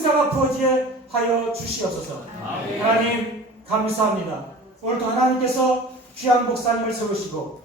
은사가 부어지게 하여 주시옵소서. 하나님 감사합니다. 오늘도 하나님께서 귀한 목사님을 세우시고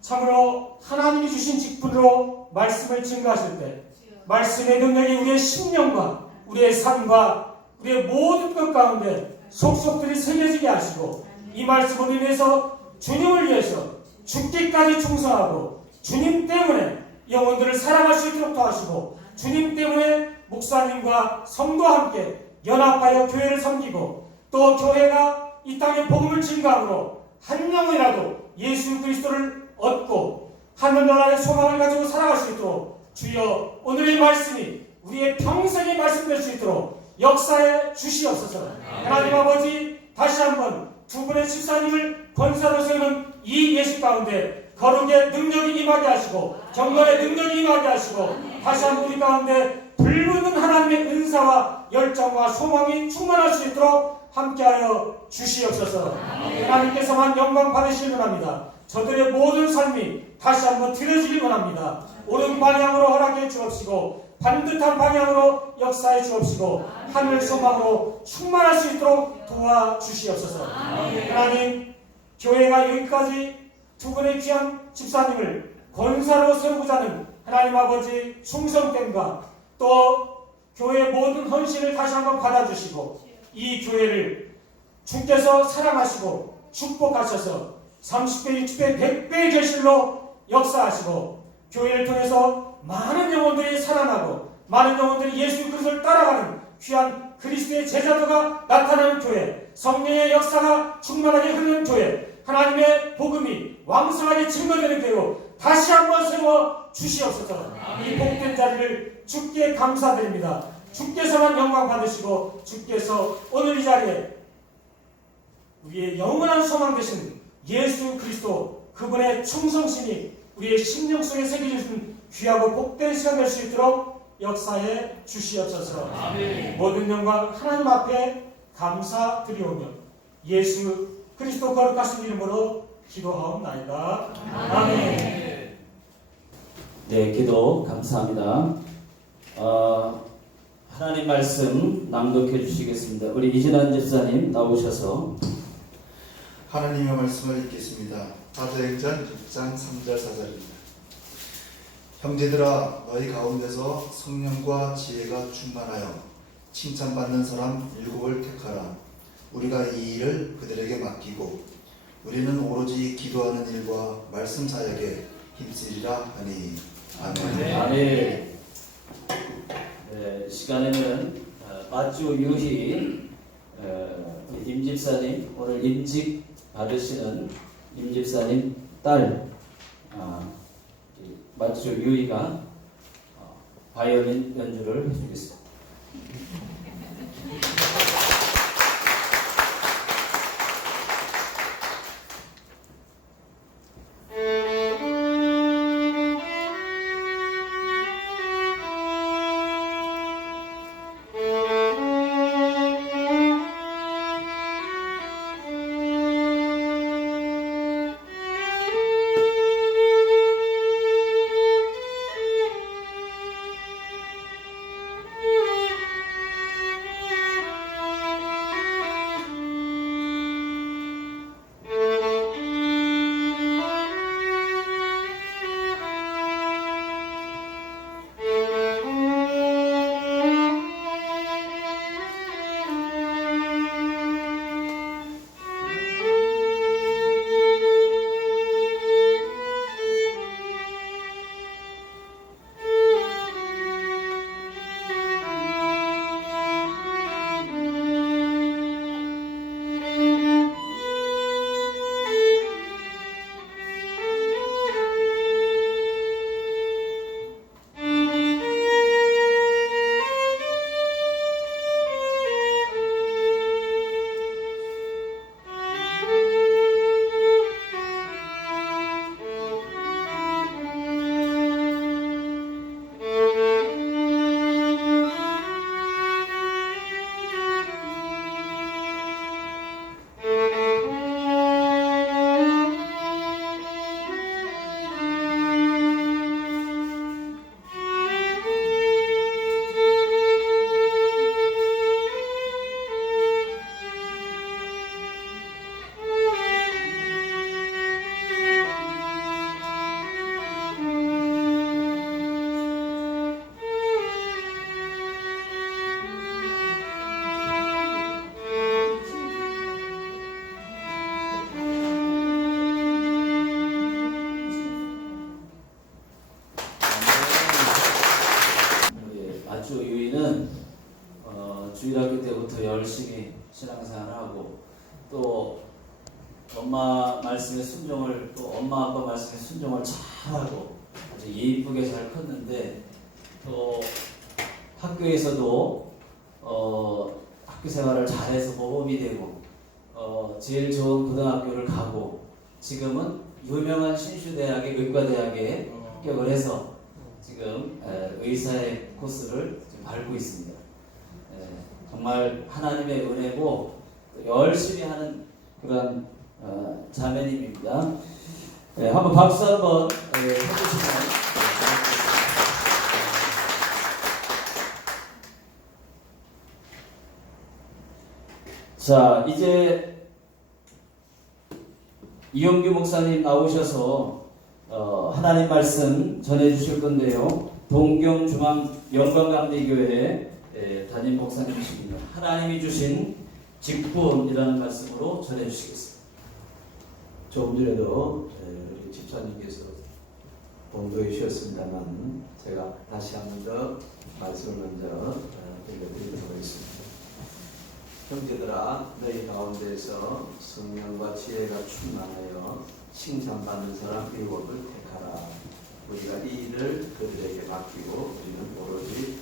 참으로 하나님이 주신 직분으로 말씀을 증거하실 때 말씀의 능력이 우리의 심령과 우리의 삶과 우리의 모든 것 가운데 속속들이 새겨지게 하시고 이 말씀으로 인해서 주님을 위해서 죽기까지 충성하고 주님 때문에 영혼들을 사랑할 수 있도록 도와주시고 주님 때문에 목사님과 성도와 함께 연합하여 교회를 섬기고 또 교회가 이 땅에 복음을 증거함으로 한 영혼이라도 예수 그리스도를 얻고 하늘나라의 소망을 가지고 살아갈 수 있도록 주여 오늘의 말씀이 우리의 평생의 말씀 될 수 있도록 역사해 주시옵소서. 하나님 아버지 다시 한번 두 분의 집사님을 권사로 세우는 이 예식 가운데 거룩의 능력이 임하게 하시고 경건의 능력이 임하게 하시고 다시 한번 우리 가운데 불붙는 하나님의 은사와 열정과 소망이 충만할 수 있도록 함께하여 주시옵소서. 하나님께서만 영광 받으시길 원합니다. 저들의 모든 삶이 다시 한번 드려지길 원합니다. 옳은 방향으로 허락해 주옵시고 반듯한 방향으로 역사해 주옵시고 하늘 소망으로 충만할 수 있도록 도와주시옵소서. 하나님 교회가 여기까지 두 분의 귀한 집사님을 권사로 세우고자 하는 하나님 아버지 충성됨과 또 교회의 모든 헌신을 다시 한번 받아주시고 이 교회를 주께서 사랑하시고 축복하셔서 30배, 60배, 100배의 결실로 역사하시고 교회를 통해서 많은 영혼들이 살아나고 많은 영혼들이 예수 그리스도를 따라가는 귀한 그리스도의 제자도가 나타나는 교회, 성령의 역사가 충만하게 흐르는 교회, 하나님의 복음이 왕성하게 증거되는 교회로 다시 한번 세워 주시옵소서. 이 복된 자리를 주께 감사드립니다. 주께서만 영광 받으시고 주께서 오늘 이 자리에 우리의 영원한 소망 되신 예수 그리스도 그분의 충성심이 우리의 심령 속에 새겨주신 귀하고 복된 시간 될 수 있도록 역사해 주시옵소서. 모든 영광 하나님 앞에 감사드리오며 예수 그리스도 거룩하신 이름으로 기도하옵나이다. 아멘. 네, 기도 감사합니다. 하나님 말씀 낭독해 주시겠습니다. 우리 이진환 집사님 나오셔서 하나님의 말씀을 읽겠습니다. 사도행전 6장 3절 4절입니다. 형제들아 너희 가운데서 성령과 지혜가 충만하여 칭찬받는 사람 7을 택하라. 우리가 이 일을 그들에게 맡기고 우리는 오로지 기도하는 일과 말씀 사역에 힘쓰리라 하니. 아멘. 아멘. 네, 시간에는 마주 유희 임집사님 오늘 임직 받으시는 임집사님 딸 마주 유희가 바이올린 연주를 해주겠습니다. 저는 주일학교 때부터 열심히 신앙생활하고 또 엄마 말씀에 순종을 또 엄마 아빠 말씀에 순종을 잘하고 아주 예쁘게 잘 컸는데 또 학교에서도 학교 생활을 잘해서 모범이 되고 제일 좋은 고등학교를 가고 지금은 유명한 신슈대학의 의과대학에 합격을 해서 지금 의사의 코스를 지금 밟고 있습니다. 정말 하나님의 은혜고 열심히 하는 그런 자매님입니다. 한번 박수 한번 해주시면. 자, 이제 이용규 목사님 나오셔서 하나님 말씀 전해주실 건데요. 동경중앙 영광감리교회 담임 목사님이십니다. 하나님이 주신 직분이라는 말씀으로 전해주시겠습니다. 조금 전에도 우리 집사님께서 봉도해 주셨습니다만 제가 다시 한 번 더 말씀을 먼저 들려드리도록 하겠습니다. 형제들아, 너희 가운데서 성령과 지혜가 충만하여 칭찬받는 사람 7을 택하라. 우리가 이 일을 그들에게 맡기고 우리는 오로지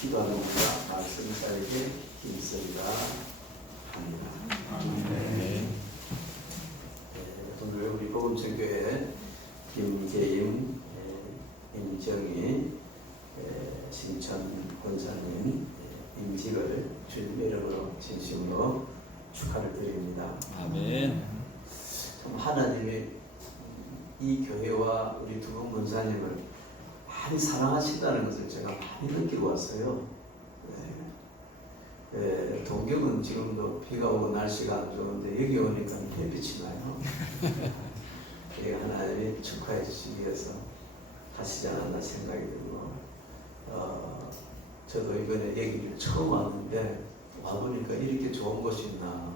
기도하는 것과 말씀자에게 힘쓰리라 합니다. 오늘 우리 보금천교회 김재임, 임정희, 신천 권사님 임직을 주님의 이름으로 진심으로 축하를 드립니다. 아멘. 참 하나님이 이 교회와 우리 두 분 권사님을 많이 사랑하신다는 것을 제가 많이 느끼고 왔어요. 동경은 지금도 비가 오고 날씨가 안 좋은데 여기 오니까 햇빛이 나요. 하나님이 축하해 주시기 위해서 하시지 않았나 생각이 들고 저도 이번에 여기를 처음 왔는데 와보니까 이렇게 좋은 곳이 있나.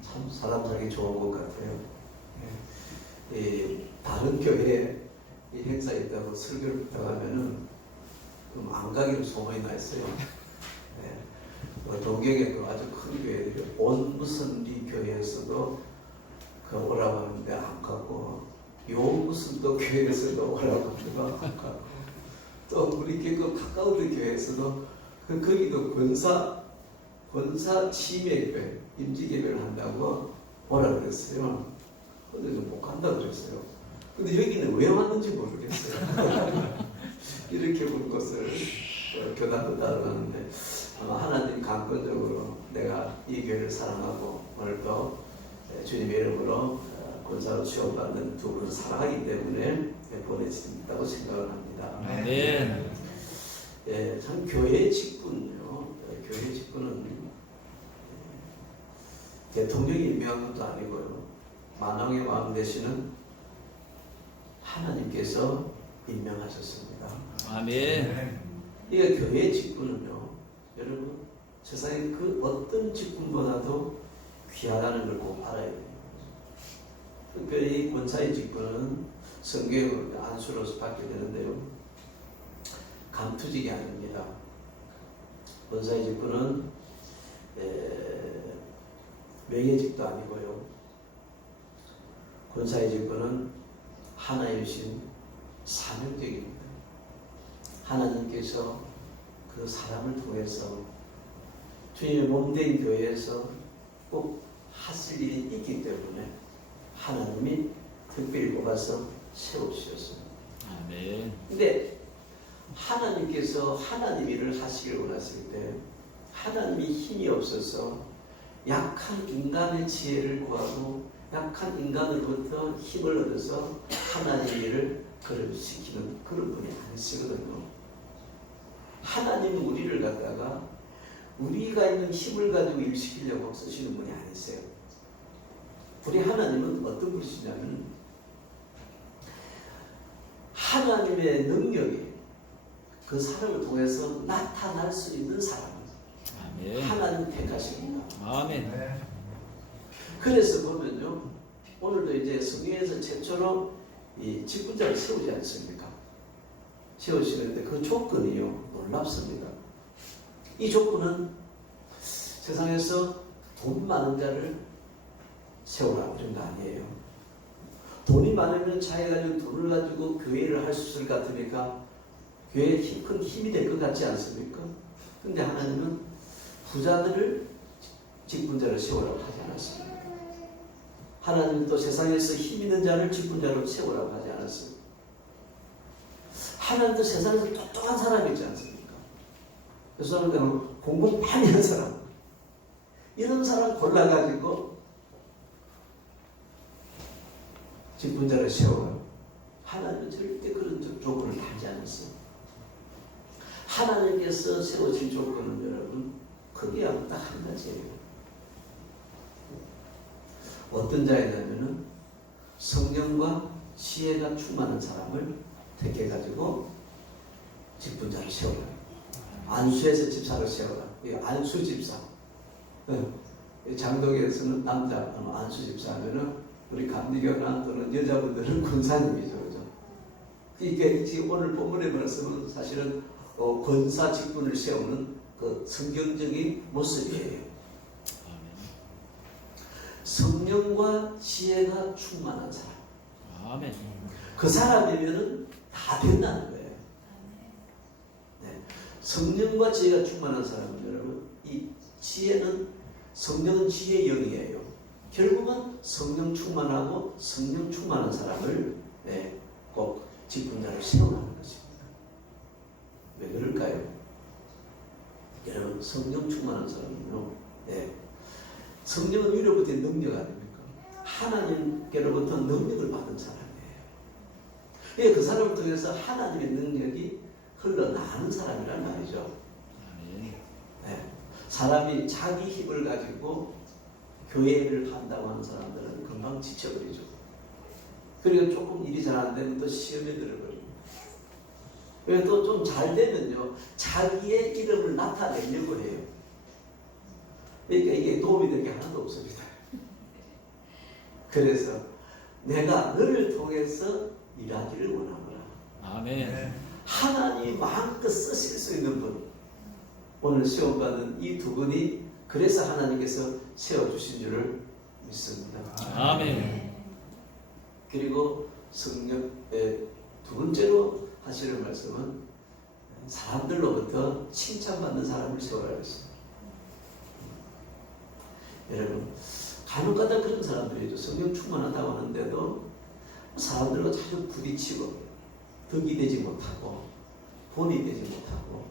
참 사람 살기 좋은 것 같아요. 다른 교회에 이 행사 있다고 설교를 부탁하면은 좀 안 가기로 소문이 나 있어요. 동경에도 아주 큰 교회들이 무슨 이 교회에서도 오라고 하는데 안 가고 무슨 또 교회에서도 오라고 하는데 안 가고 또 우리 그 가까운 교회에서도 거기도 권사 치매교회 임직예배를 한다고 오라고 그랬어요. 근데 좀 못 간다고 그랬어요. 근데 여기는 왜 왔는지 모르겠어요. 이렇게 본 것을 교단도 따라가는데 아마 하나님 강권적으로 내가 이 교회를 사랑하고 오늘도 주님의 이름으로 권사로 취업받는 두 분을 사랑하기 때문에 보내진다고 생각을 합니다. 아멘. 참 교회의 직분요. 교회의 직분은 대통령이 임명한 것도 아니고요. 만왕의 왕 되시는 하나님께서 임명하셨습니다. 아멘. 이게 교회의 직분은요. 여러분 세상에 그 어떤 직분보다도 귀하다는 걸 꼭 알아야 돼요. 특별히 권사의 직분은 성경으로 안수로서 받게 되는데요. 감투직이 아닙니다. 권사의 직분은 명예직도 아니고요. 권사의 직분은 하나님 주신 사명직입니다. 하나님께서 그 사람을 통해서 주님의 몸된 교회에서 꼭 하실 일이 있기 때문에 하나님이 특별히 뽑아서 세우셨습니다. 아멘. 근데 하나님께서 하나님 일을 하시길 원하실 때 하나님이 힘이 없어서 약한 인간의 지혜를 구하고 약한 인간으로부터 힘을 얻어서 하나님 일을 시키는 그런 분이 아니시거든요. 하나님은 우리를 갖다가 우리가 있는 힘을 가지고 일시키려고 쓰시는 분이 아니세요. 우리 하나님은 어떤 분이시냐면 하나님의 능력이 그 사람을 통해서 나타날 수 있는 사람 아멘. 하나님 택하십니다. 아멘. 그래서 보면요, 오늘도 이제 성경에서 최초로 이 직분자를 세우지 않습니까? 세우시는데 그 조건이요 놀랍습니다. 이 조건은 세상에서 돈 많은 자를 세우라 그런 거 아니에요. 돈이 많으면 자기가 가지고 돈을 가지고 교회를 할 수 있을 것 같으니까 교회에 큰 힘이 될 것 같지 않습니까? 근데 하나님은 부자들을 직분자를 세우라고 하지 않았습니다. 하나님은 또 세상에서 힘 있는 자를 직분자로 세우라고 하지 않았어요. 하나님도 세상에서 똑똑한 사람이 있지 않습니까? 그 사람은 공부 많이 한 사람, 이런 사람 골라가지고 직분자를 세워요. 하나님은 절대 그런 조건을 달지 않았어요. 하나님께서 세워진 조건은 여러분 크게 하면 딱 한 가지예요. 어떤 자이냐면은 성령과 지혜가 충만한 사람을 택해가지고 직분자를 세워라. 안수에서 집사를 세워라. 이게 안수 집사. 장독에서는 남자 안수 집사 하면은 우리 감리교나 또는 여자분들은 권사님이죠, 그죠? 이게 지금 오늘 본문의 말씀은 사실은 권사 직분을 세우는 그 성경적인 모습이에요. 성령과 지혜가 충만한 사람. 아멘. 그 사람이면은 다 된다는 거예요. 네. 성령과 지혜가 충만한 사람은 여러분, 이 지혜는 성령은 지혜의 영이에요. 결국은 성령 충만하고 성령 충만한 사람을 꼭 직분자를 세우라는 것입니다. 왜 그럴까요? 여러분, 성령 충만한 사람은요, 성령은 위로부터의 능력 아닙니까? 하나님께로부터 능력을 받은 사람이에요. 그 사람을 통해서 하나님의 능력이 흘러나가는 사람이란 말이죠. 사람이 자기 힘을 가지고 교회를 한다고 하는 사람들은 금방 지쳐버리죠. 그리고 조금 일이 잘 안 되면 또 시험에 들어버립니다. 그리고 또 좀 잘 되면요, 자기의 이름을 나타내려고 해요. 그러니까 이게 도움이 될 게 하나도 없습니다. 그래서 내가 너를 통해서 일하기를 원하노라. 아멘. 하나님이 마음껏 쓰실 수 있는 분, 오늘 시험받는 이 두 분이 그래서 하나님께서 세워주신 줄을 믿습니다. 아멘. 그리고 성령 두 번째로 하시는 말씀은 사람들로부터 칭찬받는 사람을 세우라고 했습니다. 여러분, 간혹가다 그런 사람들이죠. 성령 충만하다고 하는데도 사람들과 자주 부딪히고 덕이 되지 못하고 본이 되지 못하고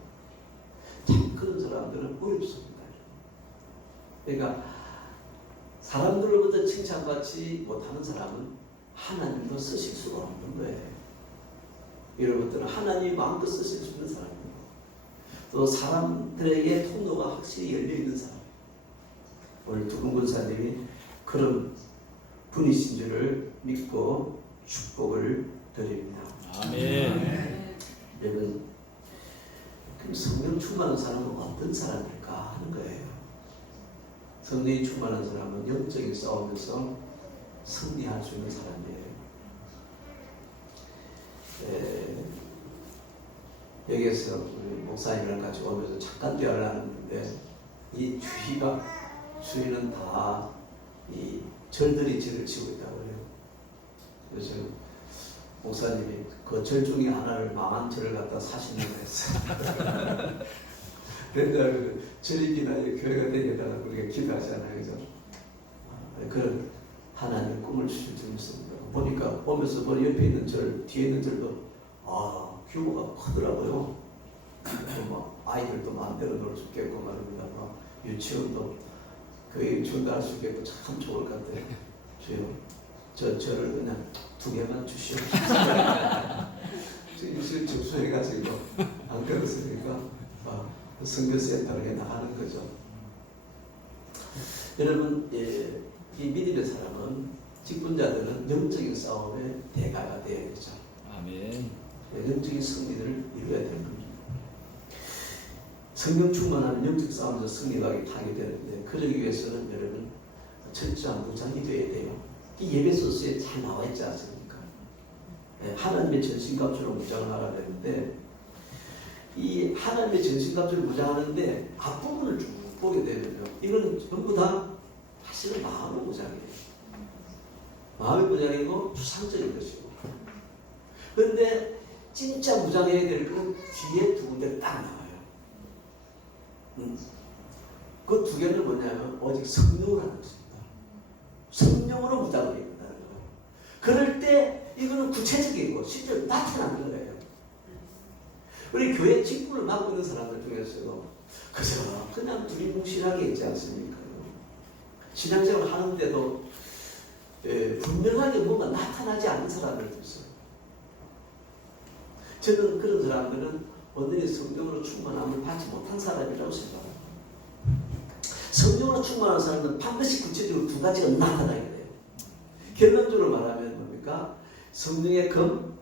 참 그런 사람들은 어렵습니다. 그러니까 사람들로부터 칭찬받지 못하는 사람은 하나님도 쓰실 수가 없는 거예요. 여러분들은 하나님이 마음껏 쓰실 수 있는 사람이고 또 사람들에게 통로가 확실히 열려있는 사람. 오늘 두분 권사님이 그런 분이신 줄을 믿고 축복을 드립니다. 아멘. 여러분, 그럼 성령 충만한 사람은 어떤 사람일까 하는 거예요. 성령이 충만한 사람은 영적인 싸움에서 승리할 수 있는 사람이에요. 여기에서 우리 목사님이랑 같이 오면서 잠깐 대화를 하는데 이 주위는 다 이 절들이 절을 치고 있다고 해요. 그래서 목사님이 그 절 중에 하나를 망한절을 갖다 사신다고 했어요. 그래서 절이 비나요 교회가 되겠다고 우리가 기도하잖아요. 그죠? 그런 하나님 꿈을 주실 줄 믿습니다. 보니까 오면서 머리 옆에 있는 절, 뒤에 있는 절도 규모가 크더라고요. 뭐 아이들도 마음대로 놀 수 있겠고 말입니다. 유치원도 교회 유치원도 할 수 있겠고 참 좋을 것 같아요. 주여, 저를 그냥 2개만 주시옵소서. 지금 접수해가지고 안 그렇습니까? 선교센터에 나가는 거죠. 여러분, 이 믿음의 사람은 직분자들은 영적인 싸움의 대가가 되어야 되죠. 아멘. 영적인 승리를 이루어야 되는 겁니다. 성령 충만하는 영적 싸움에서 승리가 하게 되는데 그러기 위해서는 여러분 철저한 무장이 되어야 돼요. 이 예배소서에 잘 나와 있지 않습니까? 하나님의 전신갑주로 무장을 하라 그랬는데 이 하나님의 전신갑주를 무장하는데 앞부분을 쭉 보게 되면요, 이건 전부 다 사실은 마음의 무장이에요. 마음의 무장이고 추상적인 것이고. 그런데 진짜 무장해야 될 건 뒤에 두 군데 딱 나와요. 그 두 개는 뭐냐면 오직 성령을 하는 것입니다. 성령으로 무장을 해야 된다는 거예요. 그럴 때 이거는 구체적이고 실제로 나타나는 거예요. 우리 교회 직분을 맡고 있는 사람들 중에서도 그저 그냥 두리뭉실하게 있지 않습니까? 신앙생활을 하는데도 분명하게 뭔가 나타나지 않는 사람들도 있어요. 저는 그런 사람들은 온전히 성령으로 충만함을 받지 못한 사람이라고 생각합니다. 성령으로 충만한 사람은 반드시 구체적으로 두 가지가 나타나게 돼요. 결론적으로 말하면 뭡니까? 성령의 검,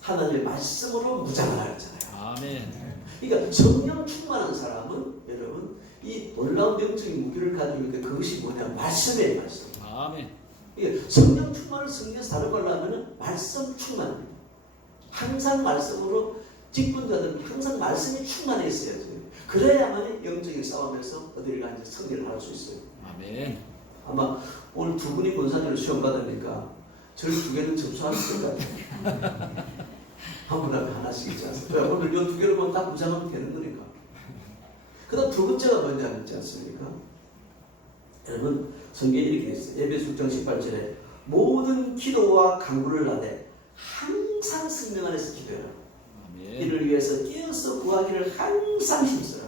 하나님의 말씀으로 무장을 하였잖아요. 아멘. 그러니까 성령 충만한 사람은 여러분 이 놀라운 영적인 무기를 가지고 있는데 그것이 뭐냐? 말씀이에요. 말씀. 아멘. 그러니까 성령 충만을 성령에서 다루고 하려면 말씀 충만입니다. 항상 말씀으로 직분자들은 항상 말씀이 충만해 있어야죠. 그래야만 영적인 싸움에서 어디를 가는지 승리를 할 수 있어요. 아멘. 아마 오늘 두 분이 본사님으로 시험 받으니까 저희 두 개는 접수하실 것 같아요. 한 분 앞에 하나씩 있지 않습니까? 오늘 이 두 개로만 딱 무장하면 되는 거니까. 그 다음 두 번째가 뭐냐 있지 않습니까? 여러분 성경에 이렇게 있어요. 에베소 6장 18절에 모든 기도와 간구를 하되 항상 성령 안에서 기도해라. 아멘. 이를 위해서 깨어서 구하기를 항상 힘쓰라.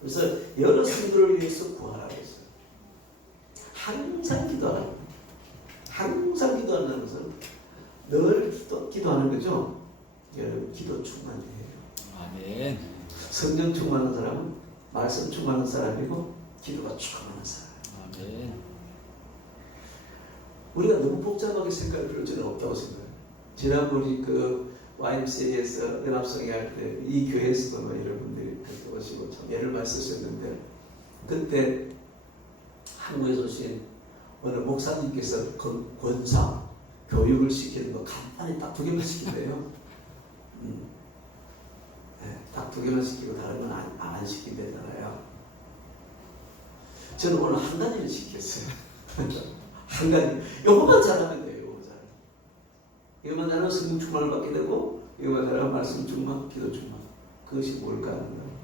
그래서 여러 성도를 위해서 구하라고 했어요. 항상 기도하라. 항상 기도하는 것은 늘 기도하는 거죠. 여러분 기도 충만해요. 아멘. 성령 충만한 사람은 말씀 충만한 사람이고 기도가 충만한 사람. 아멘. 우리가 너무 복잡하게 생각할 필요는 없다고 생각해요. 지난번 우리 그 YMCA에서 연합성회 할 때 이 교회에서도 여러분들이 그때 오시고 참 예를 많이 쓰셨는데 그때 한국에서 오신 어느 목사님께서 권사 교육을 시키는 거 간단히 딱 두 개만 시킨대요. 네, 딱 두 개만 시키고 다른 건 안 시킨대잖아요. 저는 오늘 한 가지를 시켰어요. 한 가지. 이것만 잘하면 돼요. 이것만 잘하면 성령 충만을 받게 되고 이것만 잘하면 말씀 충만, 기도 충만. 그것이 뭘까 하는 거예요.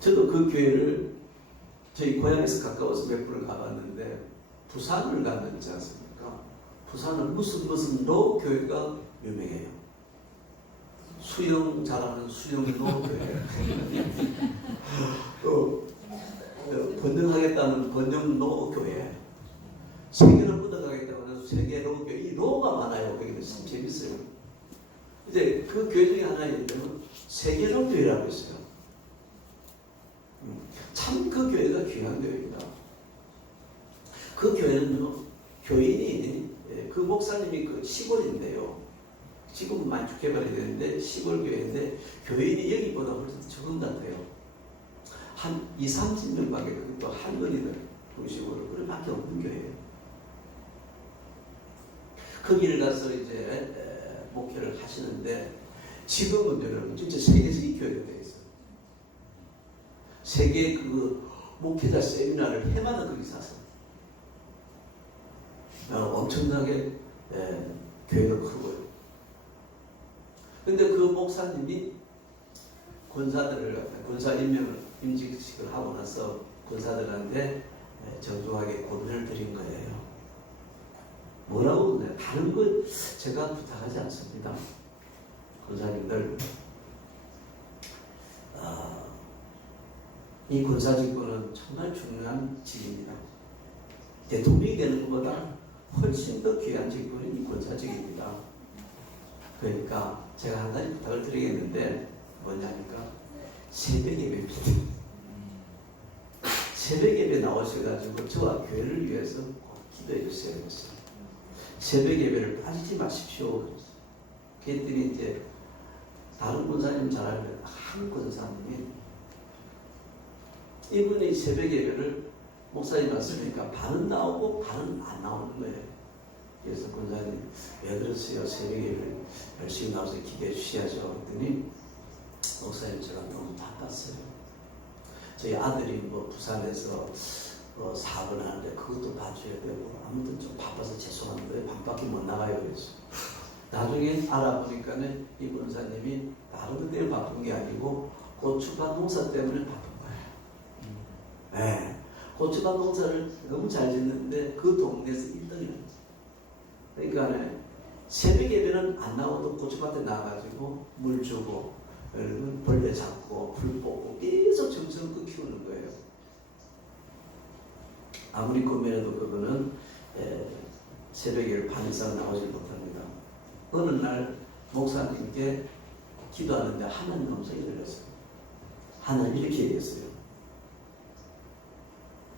저도 그 교회를 저희 고향에서 가까워서 몇 번을 가봤는데 부산을 가면 있지 않습니까? 부산은 무슨 로 교회가 유명해요. 수영 잘하는 수영로 교회. 번영하겠다는 번영로 교회. 세계를 뻗어가겠다는 세계로 교회. 이 로가 많아요. 거기는 참 재밌어요. 이제 그 교회 중에 하나 있는 세계로 교회라고 있어요. 참 그 교회가 귀한 교회입니다. 그 교회는요, 교인이 그 목사님이 그 시골인데요. 지금 많이 개발이 되는데 시골 교회인데 교인이 여기보다 훨씬 적은 것 같아요. 한 20-30명밖에 그것도 할머니들 도시고로 그런밖에 없는 교회예요. 거기를 가서 이제 목회를 하시는데 지금은 여러분 진짜 세계에서 이 교회가 되어 있어요. 세계 그 목회자 세미나를 해마다 거기서 하세요. 엄청나게 교회가 크고요. 근데 그 목사님이 권사 임직식을 하고 나서 권사들한테 정중하게 고민을 드린 거예요. 뭐라고 그러나요? 다른 건 제가 부탁하지 않습니다. 권사님들, 이 권사직분은 정말 중요한 직입니다. 대통령이 되는 것보다 훨씬 더 귀한 직분이 이 권사직입니다. 그러니까 제가 한 가지 부탁을 드리겠는데 뭐냐니까 새벽 예배입니다. 새벽 예배 나오셔가지고 저와 교회를 위해서 꼭 기도해 주세요. 새벽 예배를 빠지지 마십시오. 그랬더니 이제 다른 권사님 잘 알면 한 권사님이 이분이 새벽 예배를 목사님 왔으니까 반은 나오고 반은 안 나오는 거예요. 그래서 권사님 왜 그러세요? 새벽 예배를 열심히 나와서 기도해 주셔야죠. 그랬더니 봤어요. 저희 아들이 뭐 부산에서 사업을 하는데 그것도 봐줘야 되고 아무튼 좀 바빠서 죄송한데 밤밖에 못 나가요 그래서 나중에 알아보니까는 이 권사님이 다른 데를 바쁜 게 아니고 고추밭 농사 때문에 바쁜 거예요. 네. 고추밭 농사를 너무 잘 짓는데 그 동네에서 1등이에요. 그러니까 새벽 예배는 안 나와도 고추밭에 나가가지고 물 주고 벌레 잡고 풀 뽑고 계속 정성껏 키우는 거예요. 아무리 꾸며도 그거는 새벽에 반 이상 나오지 못합니다. 어느 날 목사님께 기도하는데 하나님 음성이 들렸어요. 하나님 이렇게 얘기했어요.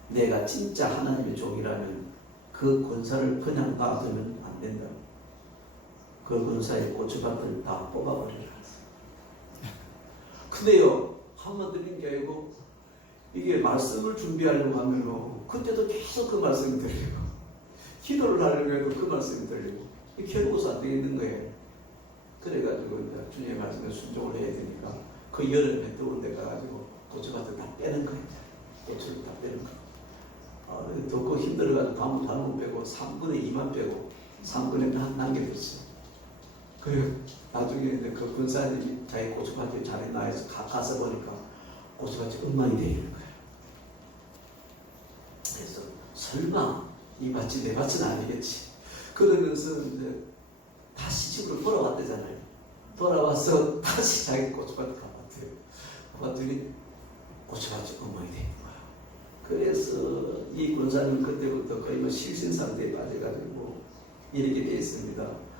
내가 진짜 하나님의 종이라면 그 권사를 그냥 놔두면 안 된다. 그 권사의 고추밭을 다 뽑아버리라. 근데요, 한 번 드린 게 아니고 이게 말씀을 준비하려고 하면 그때도 계속 그 말씀이 들리고 기도를 하려고 해도 그 말씀이 들리고 결국은 안 되겠는 거예요. 그래가지고 이제 주님의 말씀에 순종을 해야 되니까 그 여름에 더운 데 가가지고 고추밭을 다 빼는 거예요. 고추를 다 빼는 거예요. 덥고 힘들어가지고 밤을 반은 빼고 3분의 2만 빼고 3분의 1 남겨뒀어요. 그래요. 나중에 이제 그 군사님이 자기 고추밭에 잘했나 해서 가서 보니까 고추밭이 엉망이 되어 있는 거예요. 그래서 설마 이 밭이 내 밭은 아니겠지. 그러면서 이제 다시 집으로 돌아왔대잖아요. 돌아와서 다시 자기 고추밭을 가봤대요. 가봤더니 고추밭이 엉망이 되어 있는 거예요. 그래서 이 군사님 그때부터 거의 뭐 실신 상태에 빠져가지고 이렇게 되어 있습니다.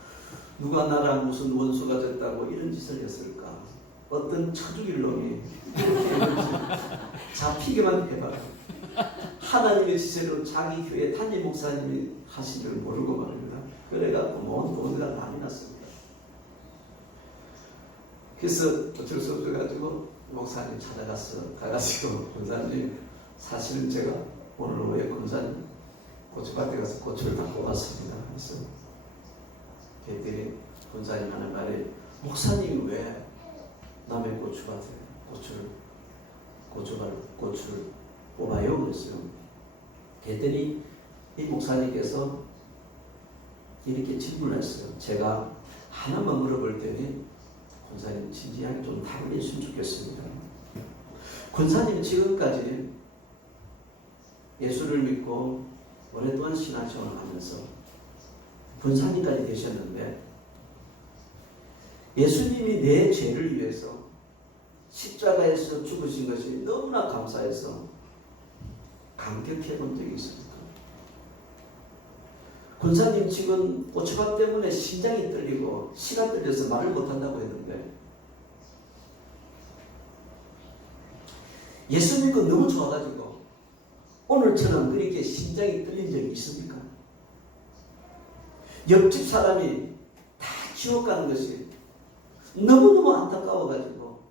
누가 나랑 무슨 원수가 됐다고 이런 짓을 했을까? 어떤 처죽일 놈이 잡히게만 해봐라. 하나님의 지시로 자기 교회 담임 목사님이 하신 줄 모르고 말입니다. 그래갖고 온 돈이가 난리 났습니다. 그래서 어쩔 수 없어가지고 목사님 가가지고 권사님 사실은 제가 오늘 오후에 권사님 고추밭에 가서 고추를 다 뽑았습니다. 그래서 걔들이 권사님 하는 말에 목사님이 왜 남의 고추밭에 고추를 뽑아요? 그랬어요. 걔들이 이 목사님께서 이렇게 질문을 했어요. 제가 하나만 물어볼 테니 권사님 진지하게 좀 답을 해주시면 좋겠습니다. 권사님 지금까지 예수를 믿고 오랫동안 신앙생활을 하면서 권사님까지 되셨는데 예수님이 내 죄를 위해서 십자가에서 죽으신 것이 너무나 감사해서 감격해 본 적이 있습니까? 권사님 지금 고추밭 때문에 심장이 떨리고 시가 떨려서 말을 못한다고 했는데 예수 믿고 너무 좋아가지고 오늘처럼 그렇게 심장이 떨린 적이 있습니까? 옆집 사람이 다 지옥 가는 것이 너무너무 안타까워가지고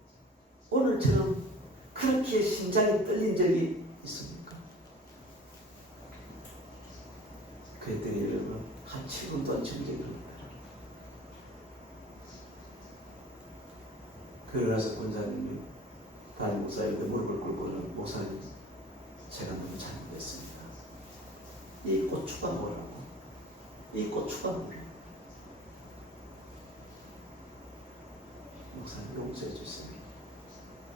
오늘처럼 그렇게 심장이 떨린 적이 있습니까? 그랬더니 여러분 한 7분 동안 정적이 옵니다. 그러나서 권사님이 다른 목사님께 무릎을 꿇고는 목사님 제가 너무 잘못했습니다. 이 고추가 뭐라고? 이 고추가 뭐예요? 목사님 용서해 주세요.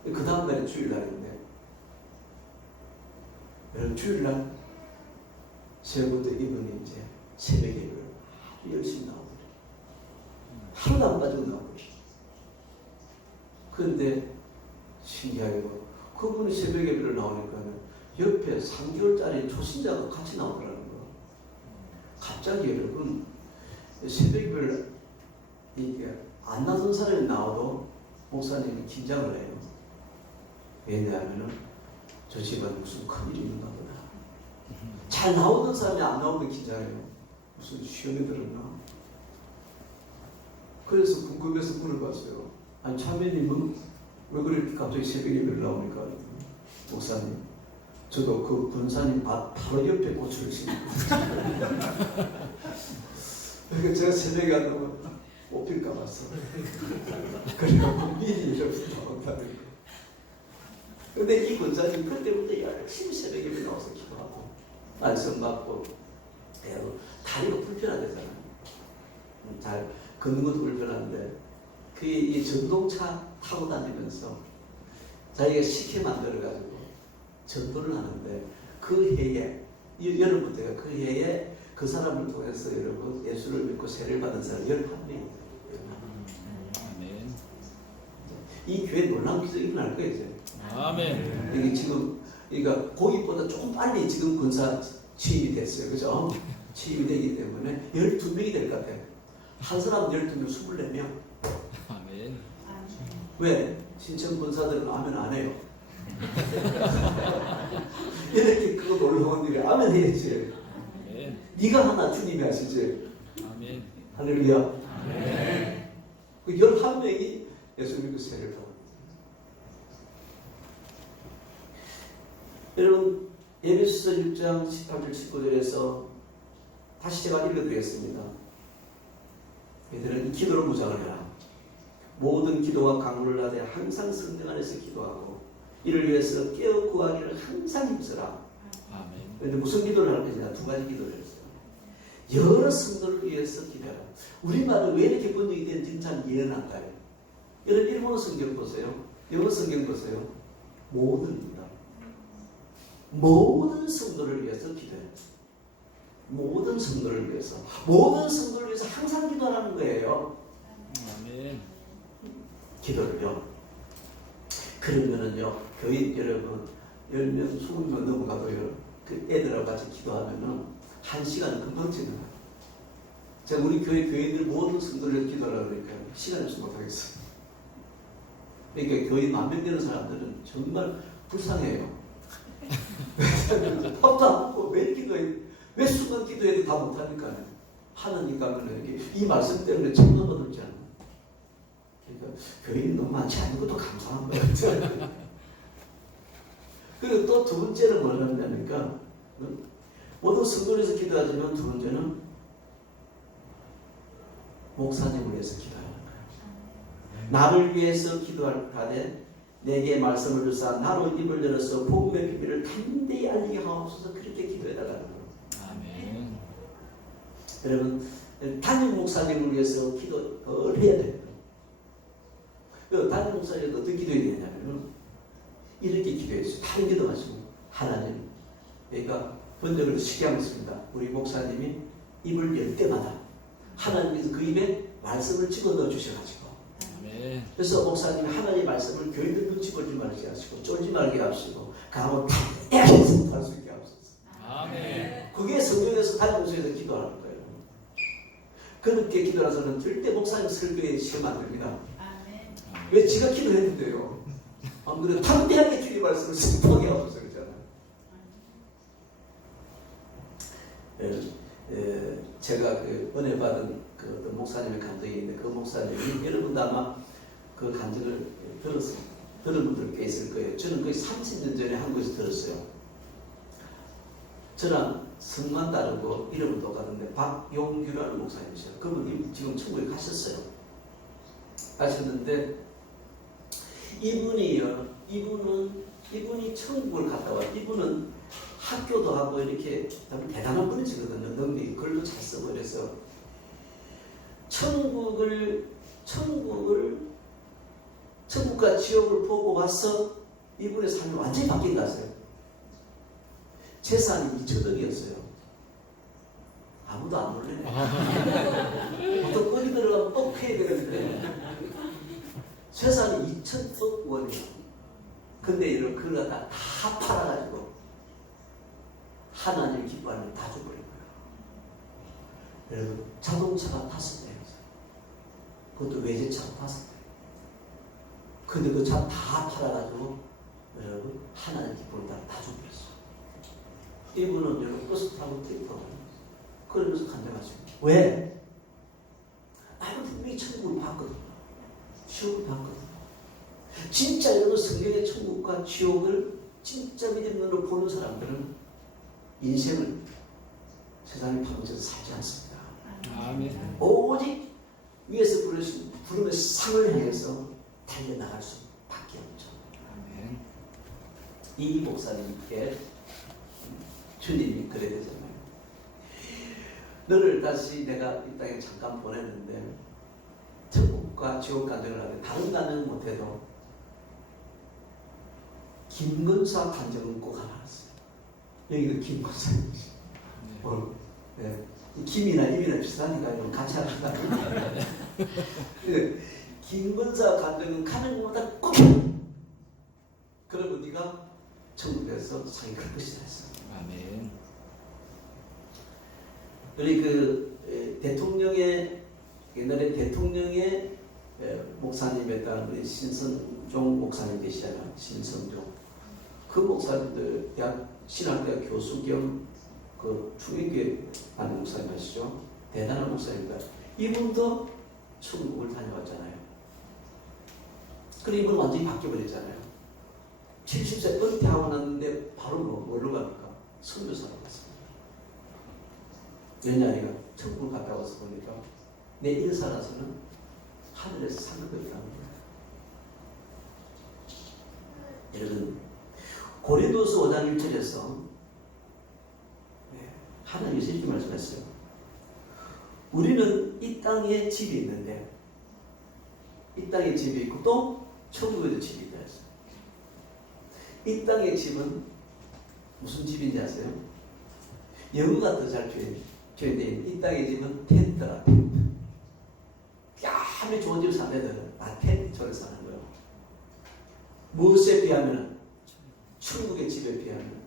그 다음날에 주일날인데 여러분 주일날 새벽부터 이분이 이제 새벽에 아주 열심히 나오더래요. 하루도 안 빠지고 나오더래요. 그런데 신기하게도 그분이 새벽 예배를 나오니까 옆에 3개월짜리 초신자가 같이 나오더라는 거. 갑자기 여러분 새벽 예배를 이게 안 나선 사람이 나와도 목사님이 긴장을 해요. 왜냐하면 저 집안 무슨 큰일이 있는가 보다. 잘 나오던 사람이 안 나오면 긴장해요. 무슨 시험이 들었나? 그래서 궁금해서 물어봤어요. 아니 참여님은 왜 그렇게 갑자기 새벽 예배를 나오니까? 목사님 저도 그 권사님 바로 옆에 고추를 심고 그러니까 제가 새벽에 안 나오면 뽑힐까 봤어. 그래갖고 미리 이렇게 나온다는 거. 근데 이 권사님 그때부터 열심히 새벽에 나와서 기도하고 말씀 받고 다리가 불편하대잖아요. 잘 걷는 것도 불편한데 이 전동차 타고 다니면서 자기가 식혜 만들어가지고 전도를 하는데 그 해에 여러분들가 그 해에 그 사람을 통해서 여러분 예수를 믿고 세례를 받은 사람 11명이 아멘. 이 교회 놀라운 기적이 일어날 거예요 이제. 아멘. 이게 지금 그러니까 거기보다 조금 빨리 지금 군사 취임이 됐어요. 그죠? 취임이 되기 때문에 12명이 될 것 같아요. 한 사람 12명, 24명. 아멘. 왜? 신청 군사들은 아멘 안 해요. 이렇게 그거 놀라운 일이 아멘 해야지. 아멘. 네가 하나 주님이 하시지. 아멘. 할렐루야. 아멘. 그 11명이 예수 믿고 세례를 받았어요. 여러분 에베소서 6장 18절 19절에서 다시 제가 읽어드리겠습니다. 얘들은 기도로 무장을 해라. 모든 기도와 강구를 하되 항상 성령 안에서 기도하고 이를 위해서 깨어 구하기를 항상 힘써라. 아멘. 그런데 무슨 기도를 할 것이냐? 두 가지 기도를 했어요. 여러 성도를 위해서 기도하라. 우리말은 왜 이렇게 번역이 되는지 참 이해는 안 가요. 여러분 일본어 성경 보세요. 영어 성경 보세요. 모든입니다. 모든 성도를 위해서 기도해요. 모든 성도를 위해서. 모든 성도를 위해서 항상 기도하라는 거예요. 아멘. 기도를요. 그러면은요, 교인 여러분, 10명, 20명 넘어가도요, 그 애들하고 같이 기도하면은 1시간은 금방 지나가요. 제가 우리 교인들 모든 성도를 위해서 기도하라고 그러니까 시간이 없어 못하겠어요. 그러니까 교인 10,000명 되는 사람들은 정말 불쌍해요. 밥도 안 먹고 매 순간 기도해도 다 못하니까요. 하나님 가면은 이 말씀 때문에 책만 얻을지 않아요. 그러니까 교인이 너무 많지 않은 것도 감사한 거예요. 그리고 또 두 번째는 뭐냐니까 모든 성도에서 기도하지만 두 번째는 목사님을 위해서 기도하는 거예요. 나를 위해서 기도하되 내게 말씀을 주사 나로 입을 열어서 복음의 비밀을 담대히 알리게 하옵소서. 그렇게 기도해달라는 거예요. 아멘. 여러분 담임 목사님을 위해서 기도를 해야 됩니다. 담임 목사님은 어떻게 기도해야 되냐면 이렇게 기도했어요. 다른 기도 마시고 하나님, 그러니까 번역을 쉽게 하겠습니다. 우리 목사님이 입을 열 때마다 하나님께서 그 입에 말씀을 집어넣어 주셔가지고 아멘. 그래서 목사님이 하나님의 말씀을 교인들 눈치 보지 말게 하시고 쫄지 말게 하시고 강하고 담대하게 선포할 수 있게 하옵소서. 아멘. 그게 성경에서 담임목사에서 기도하는 거예요. 그렇게 기도해서는 절대 목사님 설교에 시험 안 됩니다. 왜? 지가 기도했는데요. 안 그래도 담대하게 주님 말씀을 선포하게 하옵소서 그러잖아요. 제가 그 은혜 받은 그 어떤 목사님의 간증이 있는데 그 목사님이 여러분도 아마 그 간증을 들은 분들 꽤 있을 거예요. 저는 거의 30년 전에 한국에서 들었어요. 저랑 성만 다르고 이름은 똑같은데 박용규라는 목사님이세요. 그분이 지금 천국에 가셨어요. 가셨는데 이분이 천국을 갔다 와. 이분은 학교도 하고 이렇게 대단한 분이시거든요. 능력이 글도 잘 쓰고 이래서 천국과 지옥을 보고 와서 이분의 삶이 완전히 바뀐 것 같아요. 재산이 2천억이었어요. 아무도 안 놀래네. 보통 거기 들어가면 꼭 해야 되는데 재산이 2천억 원이에요. 근데 이런 그걸 다 팔아가지고 하나님 기뻐하는 다 줘버린 거예요. 여러분 자동차가 5대 그것도 외제차가 5대. 근데 그 차 다 팔아가지고 여러분 하나님 기쁨을 다 줘버렸어. 이분은 여러분 버스 타고 트릭 타고 그러면서 간증하십니다. 왜? 나는 분명히 천국을 봤거든요. 지옥을 봤거든요. 진짜 여러분 성경의 천국과 지옥을 진짜 믿음으로 보는 사람들은 인생을 세상에 파묻혀서 살지 않습니다. 아멘. 오직 위에서 부르는 상을 향해서 달려나갈 수밖에 없죠. 아멘. 이 목사님께 주님이 그래야 되잖아요. 너를 다시 내가 이 땅에 잠깐 보냈는데 천국과 지옥 간증을 하는데 다른 간증은 못해도 김근사 간증은 꼭 하나 했어요. 여기도 김근사님이시. 네. 김이나 임이나 비슷하니까 같이 합시다. 김근사 간증은 가는 것마다 꼭 그러면 네가 천국에서 상이 클 것이다 했어. 아멘. 우리 대통령의 옛날에 대통령의 목사님이었던 우리 신성종 목사님 계시잖아요. 신성종. 그 목사님들 대학 신학대학 교수 겸 중인교회 하는 목사님 아시죠? 대단한 목사입니다. 이분도 천국을 다녀왔잖아요. 그리고 이분 완전히 바뀌어버렸잖아요. 70세 은퇴하고 났는데 바로 뭘로 갑니까? 선교사로 갔습니다. 왜냐하니까 천국을 갔다 와서 보니까 내 일살아서는 하늘에서 상급이 있다는 거예요. 여러분 고린도서 5장 1절에서 하나님께서 이렇게 말씀했어요. 우리는 이 땅에 집이 있는데 이 땅에 집이 있고 또 천국에도 집이 있다 했어요. 이 땅의 집은 무슨 집인지 아세요? 영어가 더 잘 표현되어 있는 이 땅의 집은 텐트라 텐트. 아무리 좋은 집 사는 애들은 다 텐트를 사는 거예요. 무엇에 비하면 천국의 집에 비하면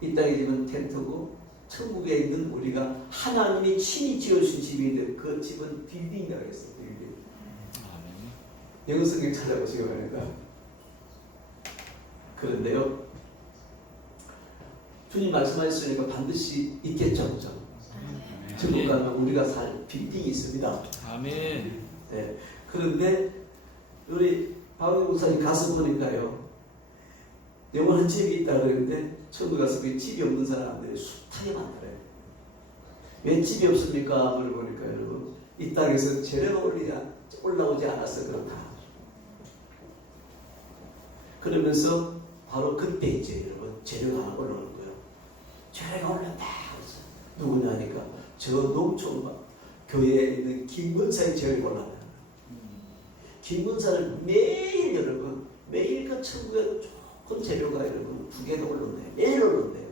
이 땅의 집은 텐트고 천국에 있는 우리가 하나님이 친히 지어주신 집인데 그 집은 빌딩이라고 했어요. 빌딩. 영어 성경 찾아보시기 바랍니다. 그런데요, 주님 말씀하셨으니까 반드시 있겠죠, 그죠? 천국 가면 우리가 살 빌딩이 있습니다. 아멘. 네. 그런데 우리 박영 목사님 가서 보니까요, 영원한 집이 있다 그러는데 천국 가서 그 집이 없는 사람들이 숱하게 많더래요. 왜 집이 없습니까? 물어보니까 여러분 이 땅에서 재료가 올라오지 않아서 그렇다. 그러면서 바로 그때 이제 여러분 재료가 하나 올라오는 거예요. 재료가 올라온다. 누구냐 하니까 저 농촌 교회에 있는 김근사의 재료가 올라온다. 김근사는 매일 여러분 매일 그 천국에 좋은 재료가 여러분 두 개가 올라온대요. 매일 올라온대요.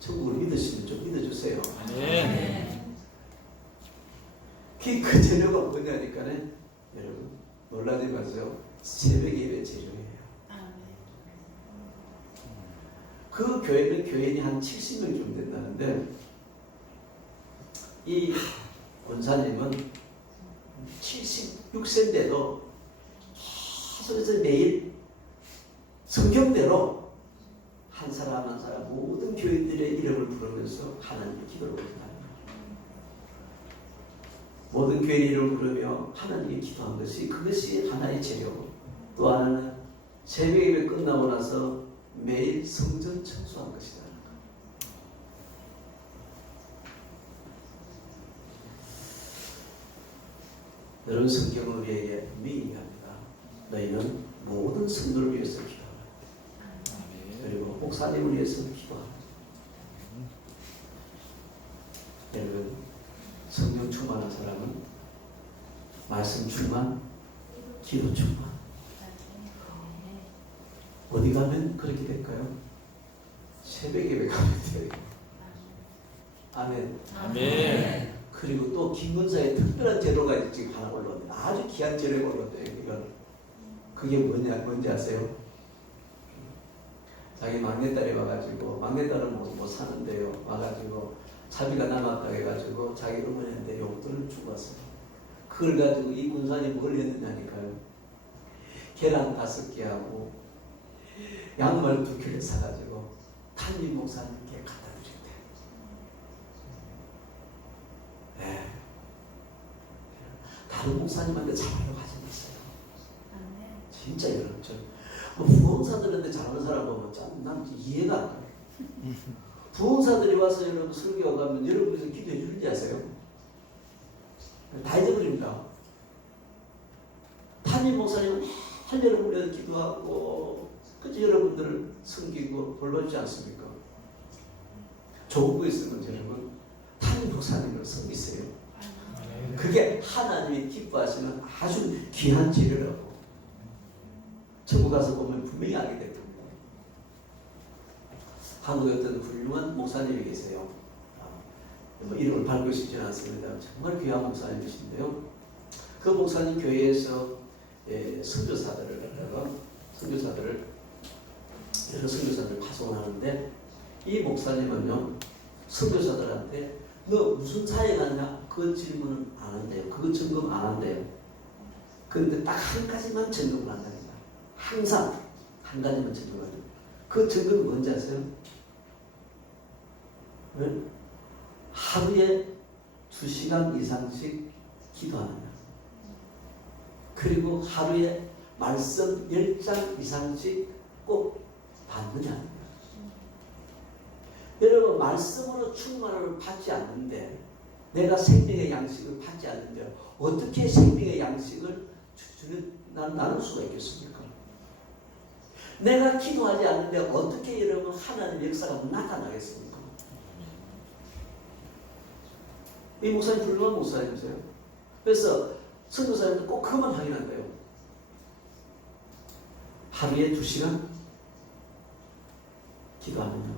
천국을 믿으시면 좀 믿어주세요. 네. 그 재료가 뭐냐니까 여러분 놀라지 마세요. 새벽 예배 재료예요. 그 교회는 교인이 한 70명쯤 된다는데 이 권사님은 76세인데도 계속해서 매일 성경대로 한 사람 한 사람 모든 교인들의 이름을 부르면서 하나님께 기도를 올린다는 거예요. 모든 교인의 이름을 부르며 하나님께 기도한 것이 그것이 하나의 재료. 또 하나는 새벽 예배 끝나고 나서 매일 성전 청소한 것이라는 거예요. 여러분 성경은 우리에게 미의합니다. 너희는 모든 성도를 위해서 기도하라. 그리고 목사님을 위해서 기도하라. 여러분 성령 충만한 사람은 말씀 충만, 기도 충만. 어디 가면 그렇게 될까요? 새벽 예배 가면 돼요. 아멘. 아멘. 그리고 또 김근사의 특별한 재료가 지금 하나 올라왔는데 아주 귀한 재료가 올라왔대요. 이건 그게 뭔지 아세요? 자기 막내딸이 와가지고 막내딸은 못 사는데요. 와가지고 자비가 남았다 해가지고 자기 어머니한테 용돈을 주고 왔어요. 그걸 가지고 이 군산이 뭘 했느냐니까요. 계란 5개 하고 양말 2켤레 사가지고 담임 목사님께 갖다 드렸대. 네. 다른 목사님한테 잘하려고 하지 마세요. 진짜 여러분, 부흥사들한테 잘하는 사람 보면 난 이해가 안 가요. 부흥사들이 와서 여러분 설교 가면 여러분께서 기도해 주는지 아세요? 다 잊어버립니다. 담임 목사님은 한여름 우리가 기도하고 그저 여러분들을 섬기고 돌보지 않습니까? 조국에 있으면 여러분 담임 목사님을 섬기세요. 그게 하나님이 기뻐하시는 아주 귀한 재료라고. 천국 가서 보면 분명히 알게 될 겁니다. 한국에 어떤 훌륭한 목사님이 계세요. 뭐 이름을 밝고 싶지는 않습니다. 정말 귀한 목사님이신데요. 그 목사님 교회에서 선교사들을 갖다가 여러 선교사들을 파송하는데 이 목사님은요 선교사들한테 너 무슨 사회 갔냐 그 질문은 안 한대요. 그거 점검 안 한대요. 그런데 딱 한 가지만 점검을 한답니다. 항상 한 가지만 점검을 해요. 그 점검이 뭔지 아세요? 왜? 하루에 2시간 이상씩 기도하느냐. 그리고 하루에 말씀 10장 이상씩 꼭 받느냐. 여러분 말씀으로 충만을 받지 않는데 내가 생명의 양식을 받지 않는데 어떻게 생명의 양식을 나눌 수가 있겠습니까? 내가 기도하지 않는데 어떻게 여러분 하나님의 역사가 나타나겠습니까? 이 목사님 훌륭한 목사님이세요. 그래서 선교사님도 꼭 그만 확인한대요. 하루에 2시간 기도하느냐.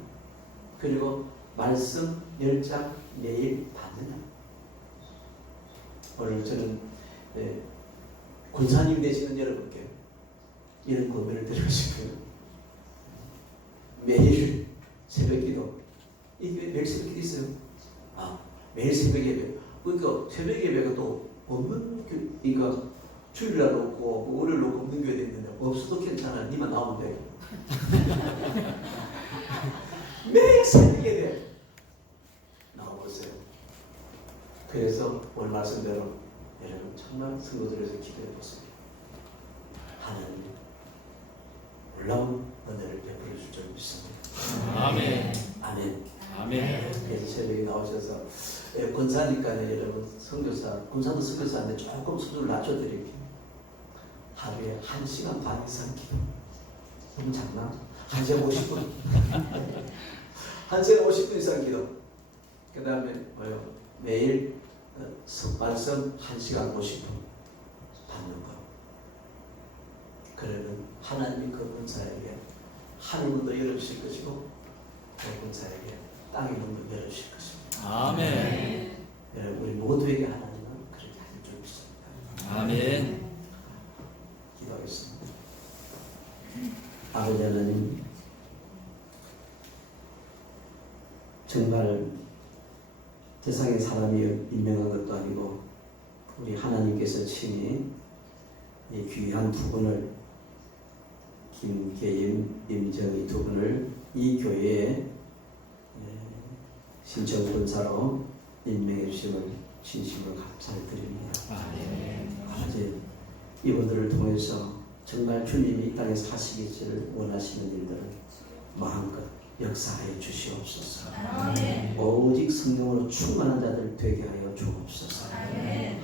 그리고 말씀 10장 매일 받느냐. 오늘 저는 권사님 되시는 여러분께 이런 고민을 드리고 싶어요. 매일 새벽 기도. 이게 매일 새벽 기도 있어요? 매일 새벽 예배. 그러니까 새벽 예배가 또 없는 그러니까 주일날 없고 월요일 없고 없는 교회도 있는데 없어도 괜찮아. 니만 나오면 돼. 매일 새벽 예배 나와보세요. 그래서 오늘 말씀대로 여러분 정말 성도들에서 기도해 보세요. 하나님 놀라운 은혜를 베풀어 줄 줄 믿습니다. 아멘. 아멘. 아멘. 그래서 새벽에 나오셔서 권사니까 여러분 선교사, 권사도 선교사인데 조금 수준을 낮춰드릴게요. 하루에 1시간 반 이상 기도. 너무 작나? 1시간 50분. 1시간 50분 이상 기도. 그 다음에 뭐요? 매일 말씀 1시간 50분 받는 거. 그러면 하나님이 그 권사에게 하늘문도 열어주실 것이고 그 권사에게 땅의 문도 열어주실 것입니다. 아멘. 여러분 우리 모두에게 하나님은 그렇게 하실 줄 믿습니다. 아멘. 기도하겠습니다. 아버지 하나님, 정말 세상에 사람이 임명한 것도 아니고 우리 하나님께서 친히 이 귀한 두 분을, 김계임, 임정희 두 분을 이 교회에 신청 권사로 임명해 주심을 진심으로 감사를 드립니다. 아버지, 이분들을 통해서 정말 주님이 이 땅에 사시기를 원하시는 일들을 마음껏 역사하여 주시옵소서. 오직 성령으로 충만한 자들 되게 하여 주옵소서.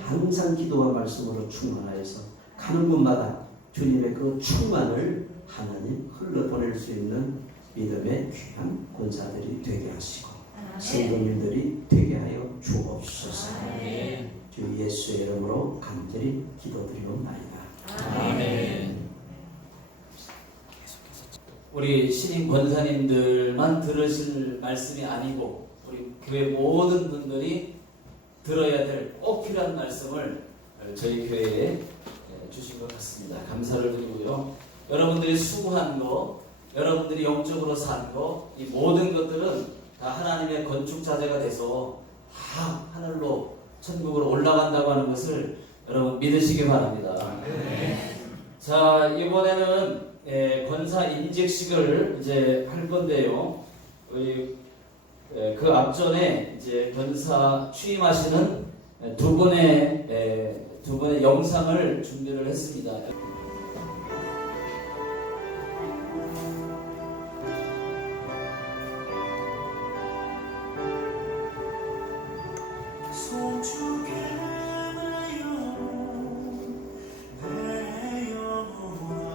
항상 기도와 말씀으로 충만하여서 가는 곳마다 주님의 그 충만을 하나님 흘러보낼 수 있는 믿음의 귀한 권사들이 되게 하시고 성도님들이 되게 하여 주옵소서. 주 예수의 이름으로 간절히 기도드리옵나이다. 아멘. 우리 신임 권사님들만 들으실 말씀이 아니고 우리 교회 모든 분들이 들어야 될 꼭 필요한 말씀을 저희 교회에 주신 것 같습니다. 감사를 드리고요. 여러분들이 수고한 거, 여러분들이 영적으로 산 거, 이 모든 것들은 다 하나님의 건축자재가 돼서 다 하늘로 천국으로 올라간다고 하는 것을 여러분 믿으시기 바랍니다. 자, 이번에는 권사 인직식을 이제 할 건데요. 그 앞전에 이제 권사 취임하시는 두 분의 영상을 준비를 했습니다. 소중해 내 영혼아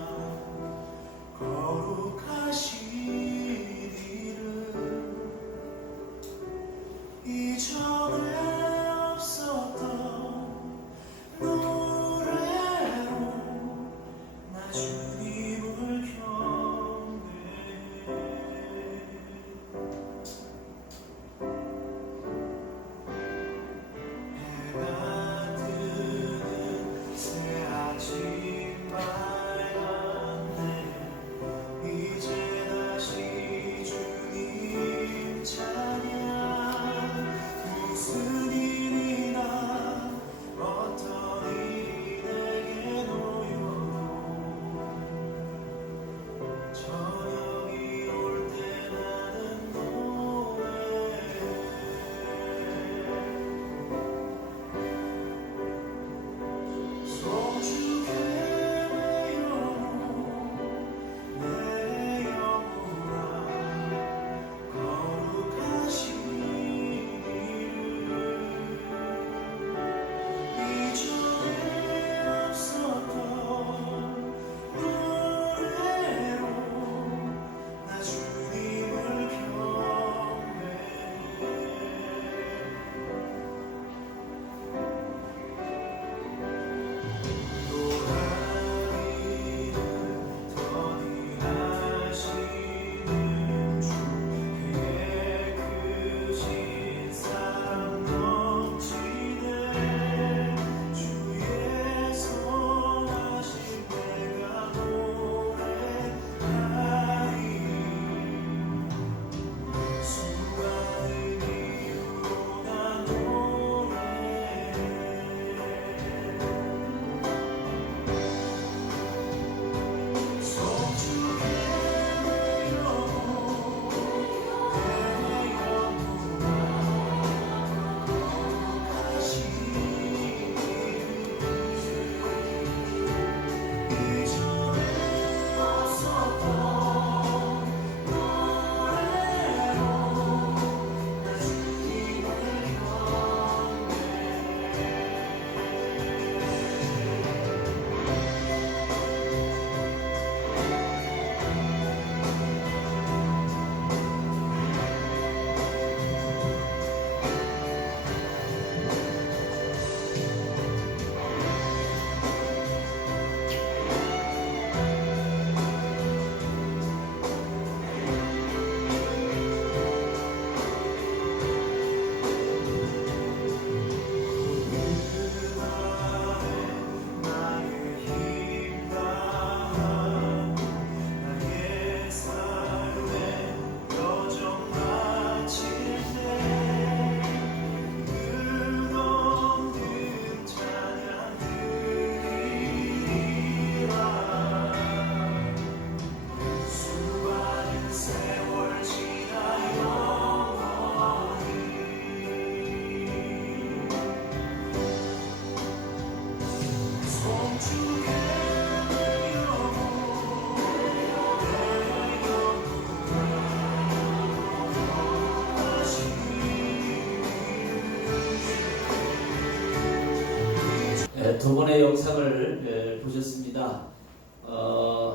두 번의 영상을 보셨습니다.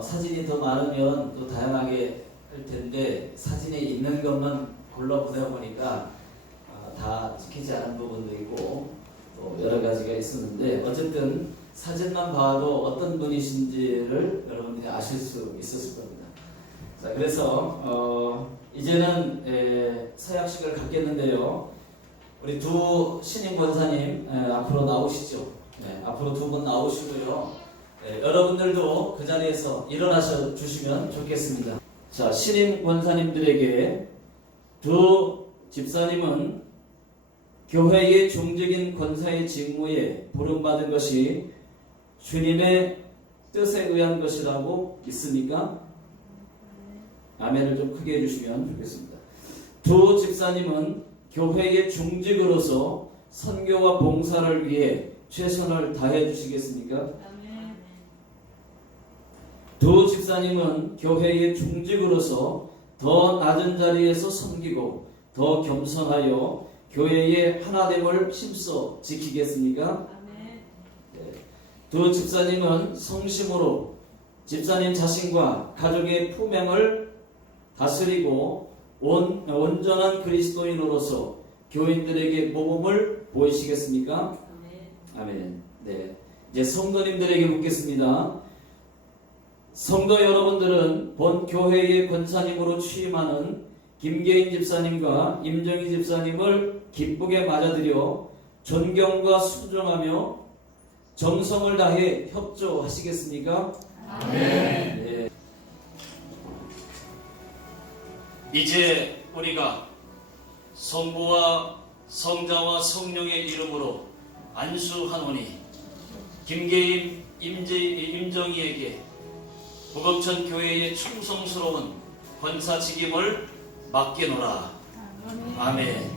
사진이 더 많으면 또 다양하게 할 텐데 사진에 있는 것만 골라보다 보니까 다 지키지 않은 부분도 있고 또 여러 가지가 있었는데 어쨌든 사진만 봐도 어떤 분이신지를 여러분들이 아실 수 있었을 겁니다. 자, 그래서 이제는 서약식을 갖겠는데요. 우리 두 신임 권사님 앞으로 나오시죠. 앞으로 두 분 나오시고요. 여러분들도 그 자리에서 일어나셔 주시면 좋겠습니다. 자, 신임 권사님들에게 두 집사님은 교회의 종적인 권사의 직무에 부름받은 것이 주님의 뜻에 의한 것이라고 믿습니까? 아멘을 좀 크게 해주시면 좋겠습니다. 두 집사님은 교회의 중직으로서 선교와 봉사를 위해 최선을 다해 주시겠습니까? 아멘. 두 집사님은 교회의 중직으로서 더 낮은 자리에서 섬기고 더 겸손하여 교회의 하나됨을 힘써 지키겠습니까? 아멘. 두 집사님은 성심으로 집사님 자신과 가족의 품행을 다스리고 온전한 그리스도인으로서 교인들에게 모범을 보이시겠습니까? 아멘. 아멘. 네. 이제 성도님들에게 묻겠습니다. 성도 여러분들은 본 교회의 권사님으로 취임하는 김계인 집사님과 임정희 집사님을 기쁘게 맞아들여 존경과 순종하며 정성을 다해 협조하시겠습니까? 아멘. 이제 우리가 성부와 성자와 성령의 이름으로 안수하노니 김계임 임정희에게 부검천 교회의 충성스러운 권사 직임을 맡겨노라. 아멘.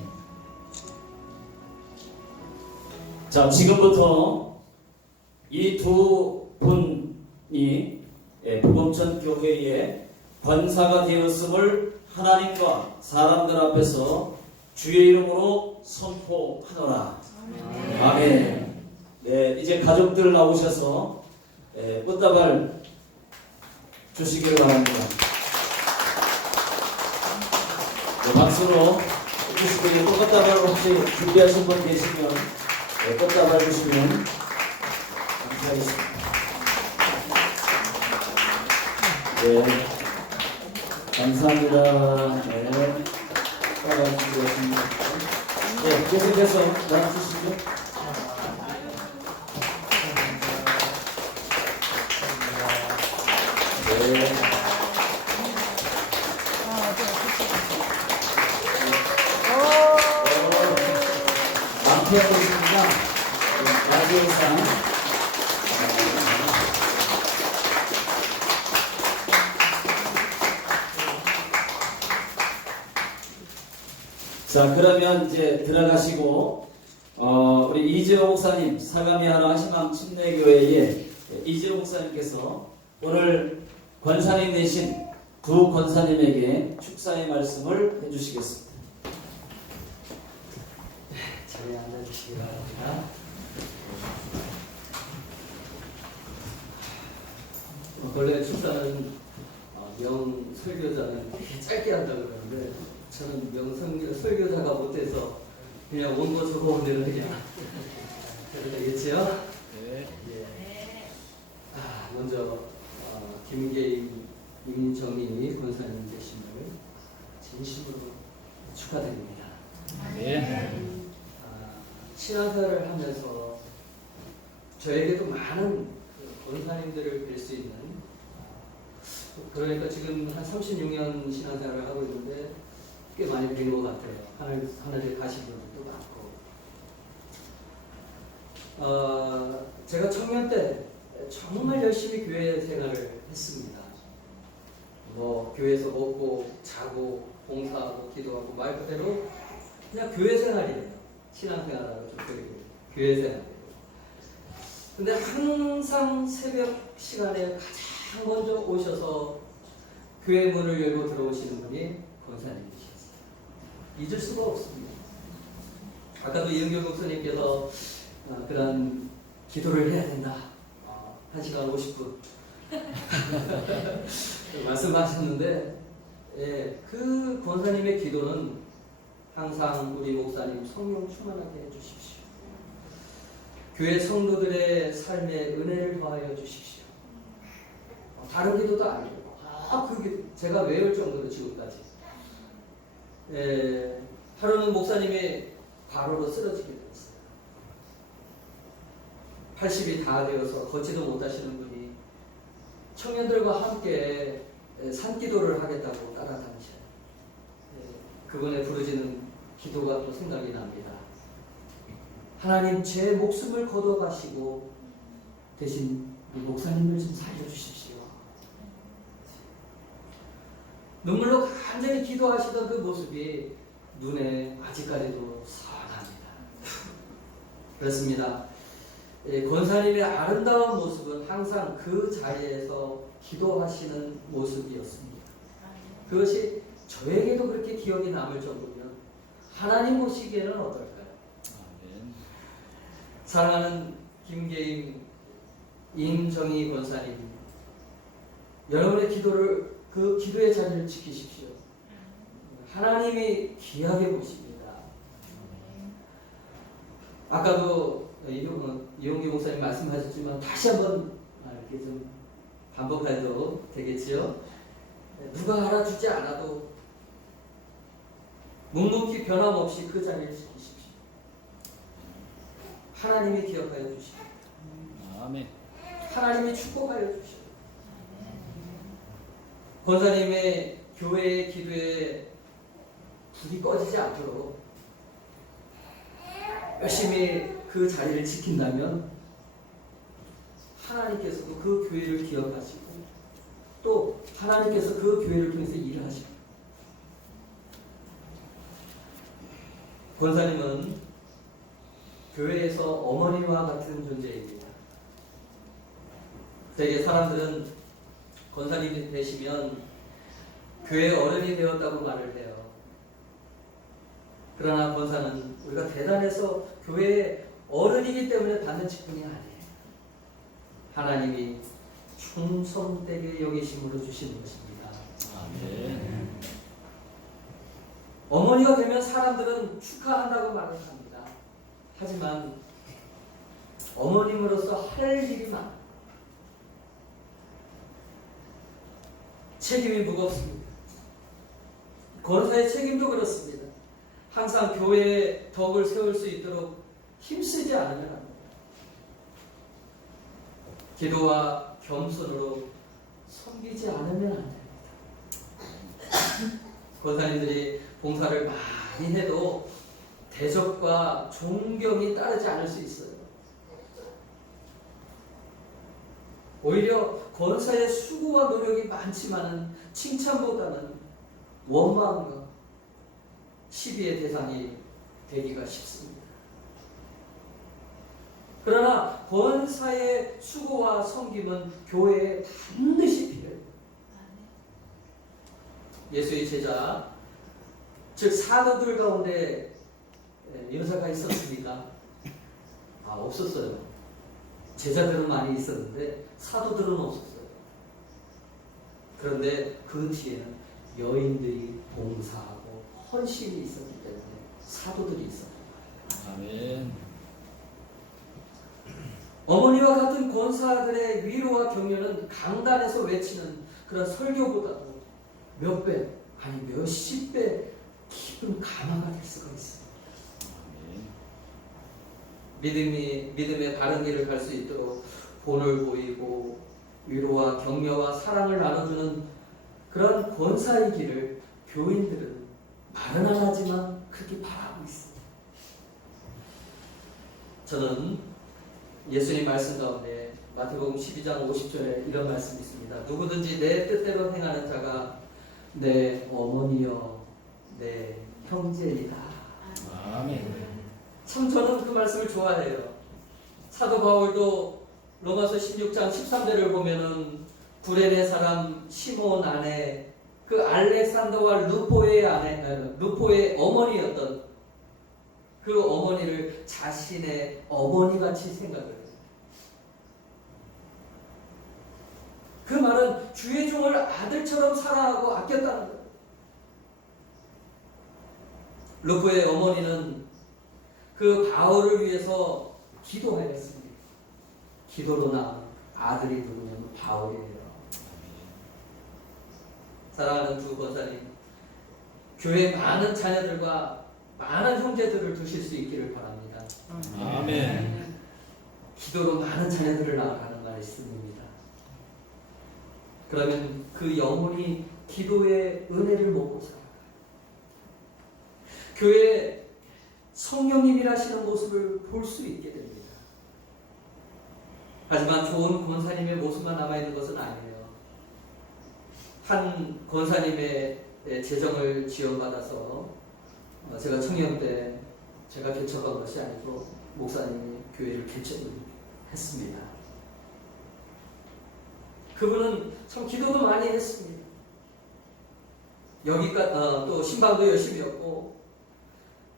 자, 지금부터 이 두 분이 부검천 교회의 권사가 되었음을 하나님과 사람들 앞에서 주의 이름으로 선포하노라. 아멘. 네, 이제 가족들 나오셔서 꽃다발 주시기를 바랍니다. 네, 박수로 주시기를 꽃다발 혹시 준비하신 분 계시면 꽃다발 주시면 감사하겠습니다. 네, 감사합니다. 네, 꽃다발 준비하십니다. 네, 계속해서 나눠주시죠. 네. 남편하고 있습니다. 라디오상. 자, 그러면 이제 들어가시고, 우리 이지호 목사님, 사가미 하나 희망 침례교회의 이지호 목사님께서 오늘 권사님 되신 두 권사님에게 축사의 말씀을 해주시겠습니다. 자리에 앉아주시기 바랍니다. 원래 축사는 명설교자는 되게 짧게 한다고 그러는데 저는 명설교자가 못해서 그냥 원고 저거 오늘은 그냥 해도 되겠지요? 네. 예. 먼저 김계임 임정희 권사님 되심을 진심으로 축하드립니다. 네. 신앙생활을 하면서 저에게도 많은 권사님들을 뵐 수 있는, 그러니까 지금 한 36년 신앙생활을 하고 있는데 꽤 많이 뵌 것 같아요. 하늘에 가신 분들도 많고. 제가 청년 때 정말 열심히 교회 생활을 했습니다. 뭐 교회에서 먹고 자고 봉사하고 기도하고 말 그대로 그냥 교회 생활이에요. 신앙생활하고 교회 생활이에요. 근데 항상 새벽 시간에 가장 먼저 오셔서 교회 문을 열고 들어오시는 분이 권사님이셨어요. 잊을 수가 없습니다. 아까도 이은경 목사님께서 그런 기도를 해야 된다. 1시간 50분 말씀하셨는데, 예, 그 권사님의 기도는 항상 우리 목사님 성령 충만하게 해주십시오. 교회 성도들의 삶에 은혜를 더하여 주십시오. 다른 기도도 아니고 그게 제가 외울 정도로 지금까지. 예, 하루는 목사님이 과로로 쓰러지게 되었어요. 80이 다 되어서 걷지도 못하시는 분이 청년들과 함께 산기도를 하겠다고 따라다니셔요. 그분의 부르짖는 기도가 또 생각이 납니다. 하나님, 제 목숨을 거둬가시고 대신 우리 목사님을 좀 살려주십시오. 눈물로 간절히 기도하시던 그 모습이 눈에 아직까지도 선합니다. 그렇습니다. 권사님의 아름다운 모습은 항상 그 자리에서 기도하시는 모습이었습니다. 그것이 저에게도 그렇게 기억이 남을 정도면 하나님 보시기에는 어떨까요? 사랑하는 김계임 임정희 권사님, 여러분의 기도를, 그 기도의 자리를 지키십시오. 하나님이 귀하게 보십니다. 아까도 이용기 목사님 말씀하셨지만 다시 한번 이렇게 좀 반복해도 되겠지요. 누가 알아주지 않아도 묵묵히 변함없이 그 자리를 지키십시오. 하나님이 기억하여 주시고 아멘. 하나님이 축복하여 주시고 권사님의 교회의 기도에 불이 꺼지지 않도록 열심히 그 자리를 지킨다면 하나님께서도 그 교회를 기억하시고 또 하나님께서 그 교회를 통해서 일을 하시고 권사님은 교회에서 어머니와 같은 존재입니다. 되게 사람들은 권사님이 되시면 교회 어른이 되었다고 말을 해요. 그러나 권사는 우리가 대단해서 교회의 어른이기 때문에 받는 직분이 아니에요. 하나님이 충성되게 여기심으로 주시는 것입니다. 아멘. 어머니가 되면 사람들은 축하한다고 말을 합니다. 하지만 어머님으로서 할 일이 많아요. 책임이 무겁습니다. 권사의 책임도 그렇습니다. 항상 교회의 덕을 세울 수 있도록 힘쓰지 않으면 안 됩니다. 기도와 겸손으로 섬기지 않으면 안 됩니다. 권사님들이 봉사를 많이 해도 대접과 존경이 따르지 않을 수 있어요. 오히려 권사의 수고와 노력이 많지만은 칭찬보다는 원망과 시비의 대상이 되기가 쉽습니다. 그러나 권사의 수고와 섬김은 교회에 반드시 필요해요. 예수의 제자, 즉 사도들 가운데 연사가 있었습니까? 없었어요. 제자들은 많이 있었는데 사도들은 없었어요. 그런데 그 뒤에는 여인들이 봉사하고 헌신이 있었기 때문에 사도들이 있었다. 아멘. 어머니와 같은 권사들의 위로와 격려는 강단에서 외치는 그런 설교보다도 몇 배, 아니 몇십 배 깊은 감화가 될 수가 있습니다. 믿음의 바른 길을 갈 수 있도록 본을 보이고 위로와 격려와 사랑을 나눠주는 그런 권사의 길을 교인들은 말은 안 하지만 그렇게 바라고 있습니다. 저는 예수님 말씀 가운데 마태복음 12장 50절에 이런 말씀이 있습니다. 누구든지 내 뜻대로 행하는 자가 내 어머니여 내 형제이다. 아멘. 참 저는 그 말씀을 좋아해요. 사도 바울도 로마서 16장 13절을 보면은 구레네 사람 시몬 아내 그 알렉산더와 루포의 어머니였던 그 어머니를 자신의 어머니같이 생각을 해요. 그 말은 주의 종을 아들처럼 사랑하고 아꼈다는 거예요. 루포의 어머니는 그 바울을 위해서 기도하였습니다. 기도로 낳은 아들이 누구냐면 바울이에요. 사랑하는 두 권사님, 교회 많은 자녀들과 많은 형제들을 두실 수 있기를 바랍니다. 아멘. 기도로 많은 자녀들을 낳아가는 말씀입니다. 그러면 그 영혼이 기도의 은혜를 먹고 살아가요. 교회에 성령님이 하시는 모습을 볼 수 있게 됩니다. 하지만 좋은 권사님의 모습만 남아있는 것은 아니에요. 한 권사님의 재정을 지원받아서 제가 청년 때 제가 개척한 것이 아니고 목사님이 교회를 개척을 했습니다. 그분은 참 기도도 많이 했습니다. 여기까지 또 신방도 열심히 했고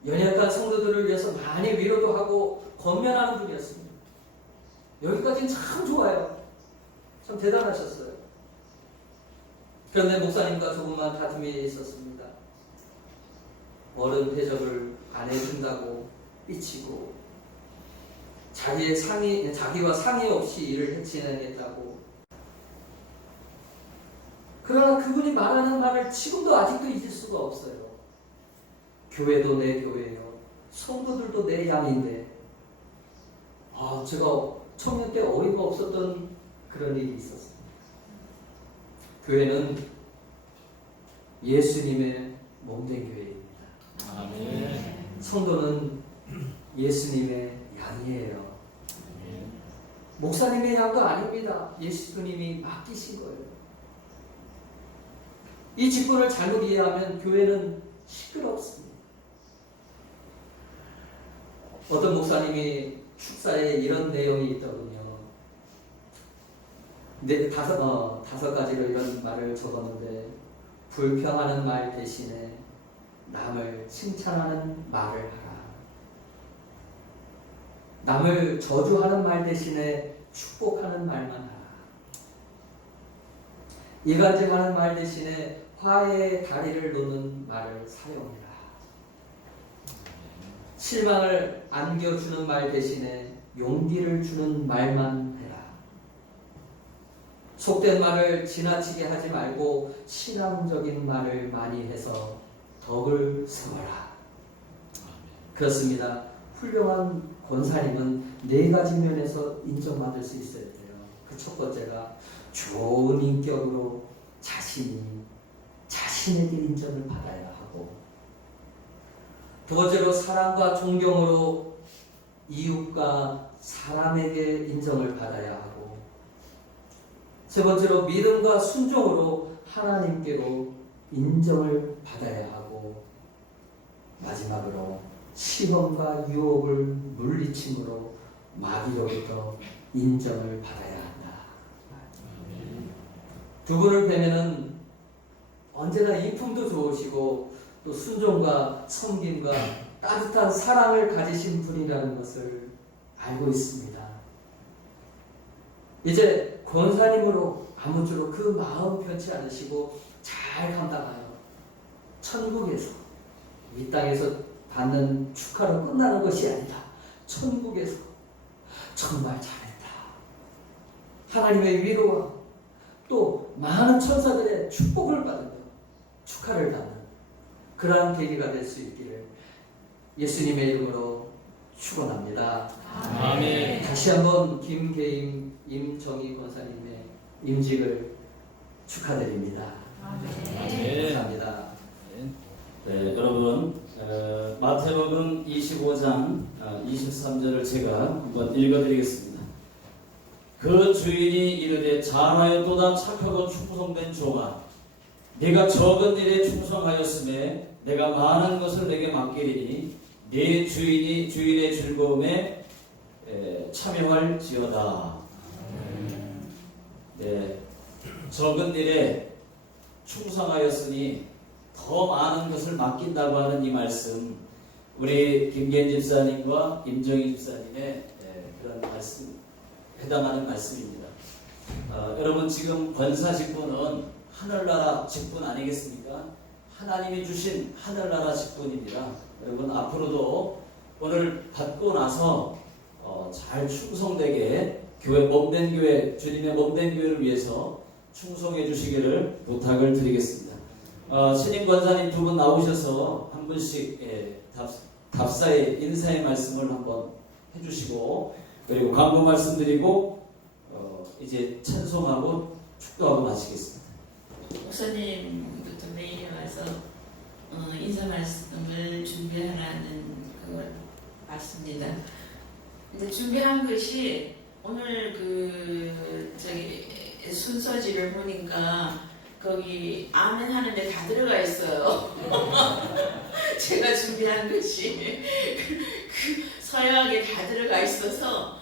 연약한 성도들을 위해서 많이 위로도 하고 권면하는 분이었습니다. 여기까지는 참 좋아요. 참 대단하셨어요. 그런데 목사님과 조금만 다툼이 있었습니다. 어른 대접을 안 해준다고 삐치고 자기와 상의 없이 일을 해치내겠다고 그러나 그분이 말하는 말을 지금도 아직도 잊을 수가 없어요. 교회도 내 교회요. 성도들도 내 양인데, 제가 청년 때 어이가 없었던 그런 일이 있었어요. 교회는 예수님의 몸된 교회입니다. 아멘. 성도는 예수님의 양이에요. 목사님의 양도 아닙니다. 예수님이 맡기신 거예요. 이 직분을 잘못 이해하면 교회는 시끄럽습니다. 어떤 목사님이 축사에 이런 내용이 있더군요. 다섯 가지로 이런 말을 적었는데, 불평하는 말 대신에 남을 칭찬하는 말을 하라. 남을 저주하는 말 대신에 축복하는 말만 하라. 이간질하는 말 대신에 화해의 다리를 놓는 말을 사용해라. 실망을 안겨주는 말 대신에 용기를 주는 말만 해라. 속된 말을 지나치게 하지 말고 신앙적인 말을 많이 해서 덕을 세워라. 그렇습니다. 훌륭한 권사님은 네 가지 면에서 인정받을 수 있어야 돼요. 그 첫 번째가 좋은 인격으로 자신에게 인정을 받아야 하고, 두 번째로 사랑과 존경으로 이웃과 사람에게 인정을 받아야 하고, 세 번째로 믿음과 순종으로 하나님께로 인정을 받아야 하고, 마지막으로 시험과 유혹을 물리침으로 마귀로부터 인정을 받아야 한다. 두 분을 뵈면은 언제나 인품도 좋으시고 또 순종과 섬김과 따뜻한 사랑을 가지신 분이라는 것을 알고 있습니다. 이제 권사님으로 아무쪼록 그 마음 편치 않으시고 잘 감당하여 천국에서, 이 땅에서 받는 축하로 끝나는 것이 아니라 천국에서 정말 잘했다, 하나님의 위로와 또 많은 천사들의 축복을 받으며 축하를 받는 그러한 계기가 될 수 있기를 예수님의 이름으로 축원합니다. 아멘. 다시 한번 김계임 임정희 권사님의 임직을 축하드립니다. 아멘. 감사합니다. 네, 여러분, 마태복음 25장 23절을 제가 한번 읽어드리겠습니다. 그 주인이 이르되 잘하였도다 착하고 충성된 종아, 네가 적은 일에 충성하였음에 내가 많은 것을 내게 맡기리니 네 주인의 즐거움에 참여할지어다. 네, 적은 일에 충성하였으니 더 많은 것을 맡긴다고 하는 이 말씀, 우리 김계인 집사님과 임정희 집사님의 그런 말씀, 해당하는 말씀입니다. 여러분, 지금 권사 직분은 하늘나라 직분 아니겠습니까? 하나님이 주신 하늘나라 직분입니다. 여러분, 앞으로도 오늘 받고 나서 잘 충성되게 교회 몸된 교회, 주님의 몸된 교회를 위해서 충성해 주시기를 부탁을 드리겠습니다. 신임 권사님 두 분 나오셔서 한 분씩 답사의 인사의 말씀을 한번 해주시고, 그리고 광고 말씀드리고 이제 찬송하고 축도하고 마치겠습니다. 목사님부터 메일에 와서 인사 말씀을 준비하라는 그걸 봤습니다. 근데 준비한 것이 오늘 순서지를 보니까 거기 아멘 하는데 다 들어가 있어요. 제가 준비한 것이 그 서약에 다 들어가 있어서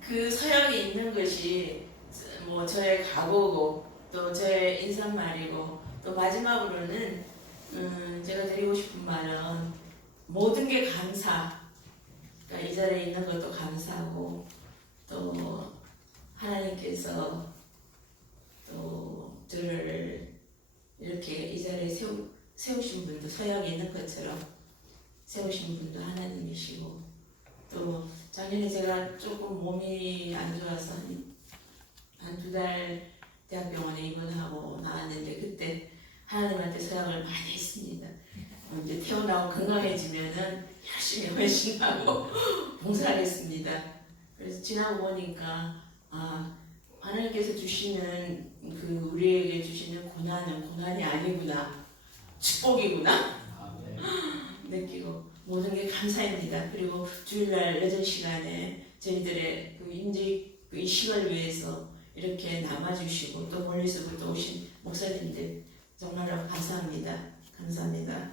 그 서약에 있는 것이 뭐 저의 각오고 또 저의 인사말이고, 또 마지막으로는 제가 드리고 싶은 말은 모든 게 감사. 그러니까 이 자리에 있는 것도 감사하고, 또 하나님께서 또 저를 이렇게 이 자리에 세우신 분도, 서약에 있는 것처럼 세우신 분도 하나님이시고, 또 작년에 제가 조금 몸이 안 좋아서 한 2달 대학병원에 입원하고 나왔는데 그때 하나님한테 서약을 많이 했습니다. 이제 태어나고 건강해지면은 열심히 헌신하고 봉사하겠습니다. 그래서 지나고 보니까 하나님께서 주시는 그 우리에게 주시는 고난은 고난이 아니구나, 축복이구나 느끼고 모든 게 감사입니다. 그리고 주일날 예전 시간에 저희들의 그 인재 그 이식을 위해서 이렇게 남아주시고 또 멀리서부터 오신 목사님들 정말로 감사합니다. 감사합니다.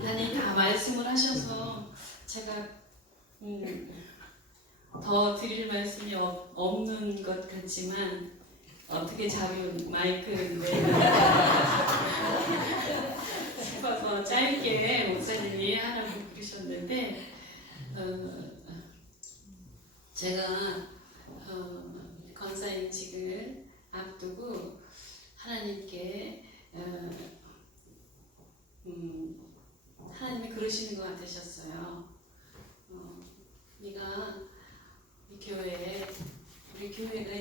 아니 다 말씀을 하셔서 제가 더 드릴 말씀이 없는 것 같지만 어떻게 잡은 마이크인데 싶어서 짧게 목사님이 하나 부르셨는데 제가 권사임직을 앞두고 하나님께 하나님이 그러시는 것 같으셨어요. 네가 우리 교회가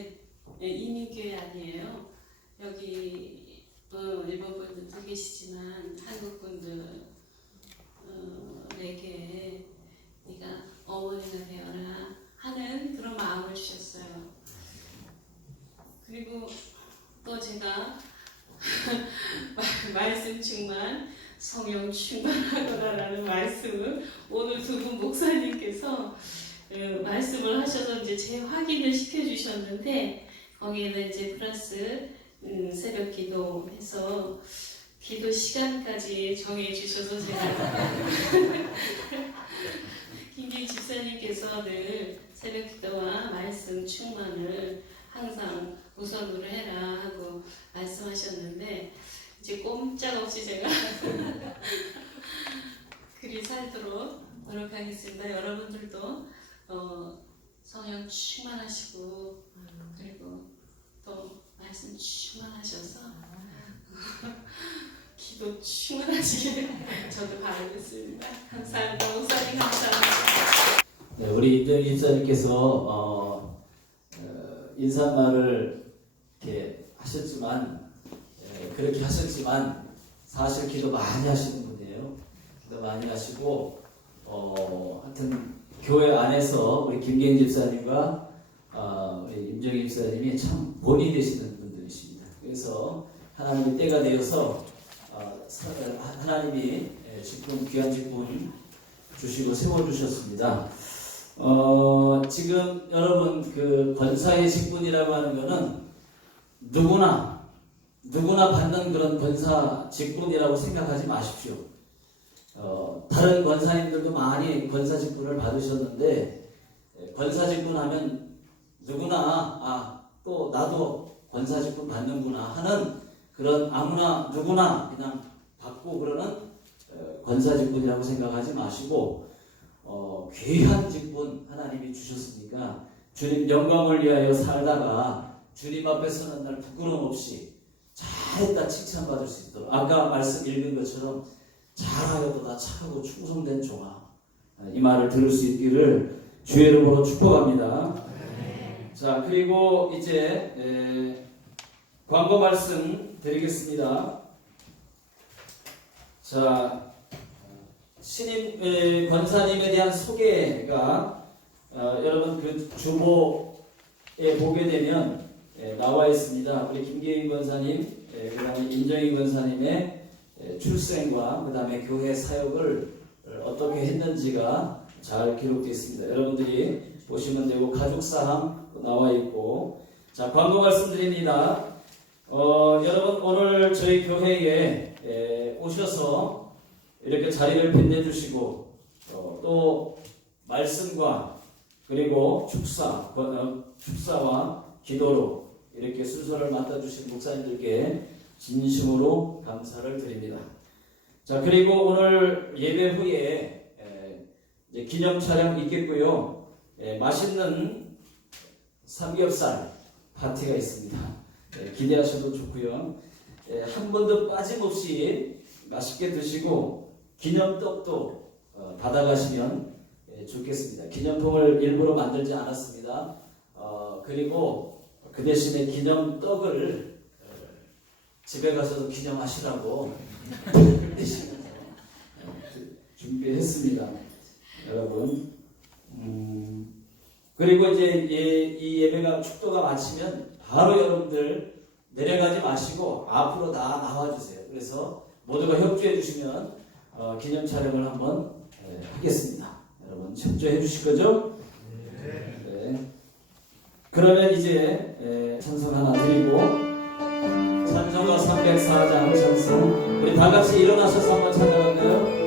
이민교회 아니에요. 여기 일본 분들도 계시지만 한국 분들에게 네가 어머니가 되어라 하는 그런 마음을 주셨어요. 그리고 또 제가 말씀 충만, 성령 충만하거라라는 말씀을 오늘 두 분 목사님께서 말씀을 하셔서 이제 재확인을 시켜주셨는데 거기에는 이제 플러스 새벽 기도해서 기도 시간까지 정해주셔서 제가 김기희 집사님께서 늘 새벽 기도와 말씀 충만을 항상 우선으로 해라 하고 말씀하셨는데 이제 꼼짝없이 제가 그리 살도록 노력하겠습니다. 여러분들도 성령 충만하시고 그리고 또 말씀 충만하셔서 기도 충만하시길 저도 바라겠습니다. 감사합니다. 목사님 감사합니다. 네, 우리 임정희 집사님께서 인사말을 이렇게 하셨지만 그렇게 하셨지만 사실 기도 많이 하시는 분이에요. 기도 많이 하시고 하여튼 교회 안에서 우리 김계인 집사님과 우리 임정희 집사님이 참 본이 되시는 분들이십니다. 그래서 하나님의 때가 되어서 하나님이 직분 귀한 직분 주시고 세워주셨습니다. 지금 여러분 그 권사의 직분이라고 하는 것은 누구나 받는 그런 권사 직분이라고 생각하지 마십시오. 다른 권사님들도 많이 권사 직분을 받으셨는데 권사 직분 하면 누구나 또 나도 권사 직분 받는구나 하는 그런 아무나 누구나 그냥 받고 그러는 권사 직분이라고 생각하지 마시고 귀한 직분 하나님이 주셨으니까 주님 영광을 위하여 살다가 주님 앞에 서는 날 부끄러움 없이 잘했다 칭찬받을 수 있도록 아까 말씀 읽은 것처럼 잘하여도다 착하고 충성된 종아 이 말을 들을 수 있기를 주의 이름으로 축복합니다. 자 그리고 이제 광고 말씀 드리겠습니다. 자 신임 권사님에 대한 소개가 여러분 그 주보에 보게 되면 나와 있습니다. 우리 김계인 권사님, 그 다음에 임정희 권사님의 출생과 그 다음에 교회 사역을 어떻게 했는지가 잘 기록되어 있습니다. 여러분들이 보시면 되고 가족사항 나와 있고 자 광고 말씀드립니다. 여러분 오늘 저희 교회에 오셔서 이렇게 자리를 빛내주시고 또 말씀과 그리고 축사와 기도로 이렇게 순서를 맡아주신 목사님들께 진심으로 감사를 드립니다. 자 그리고 오늘 예배 후에 이제 기념 촬영 있겠고요. 맛있는 삼겹살 파티가 있습니다. 기대하셔도 좋고요. 한 번도 빠짐없이 맛있게 드시고 기념떡도 받아가시면 좋겠습니다. 기념품을 일부러 만들지 않았습니다. 그리고 그 대신에 기념떡을 집에 가서도 기념하시라고 준비했습니다. 여러분. 그리고 이제 이 예배가 축도가 마치면 바로 여러분들 내려가지 마시고 앞으로 다 나와주세요. 그래서 모두가 협조해 주시면 기념 촬영을 한번 하겠습니다. 여러분 협조해 주실 거죠? 네. 그러면 이제 찬송 하나 드리고 찬송가 304장 찬송 우리 다 같이 일어나셔서 한번 찬양할까요?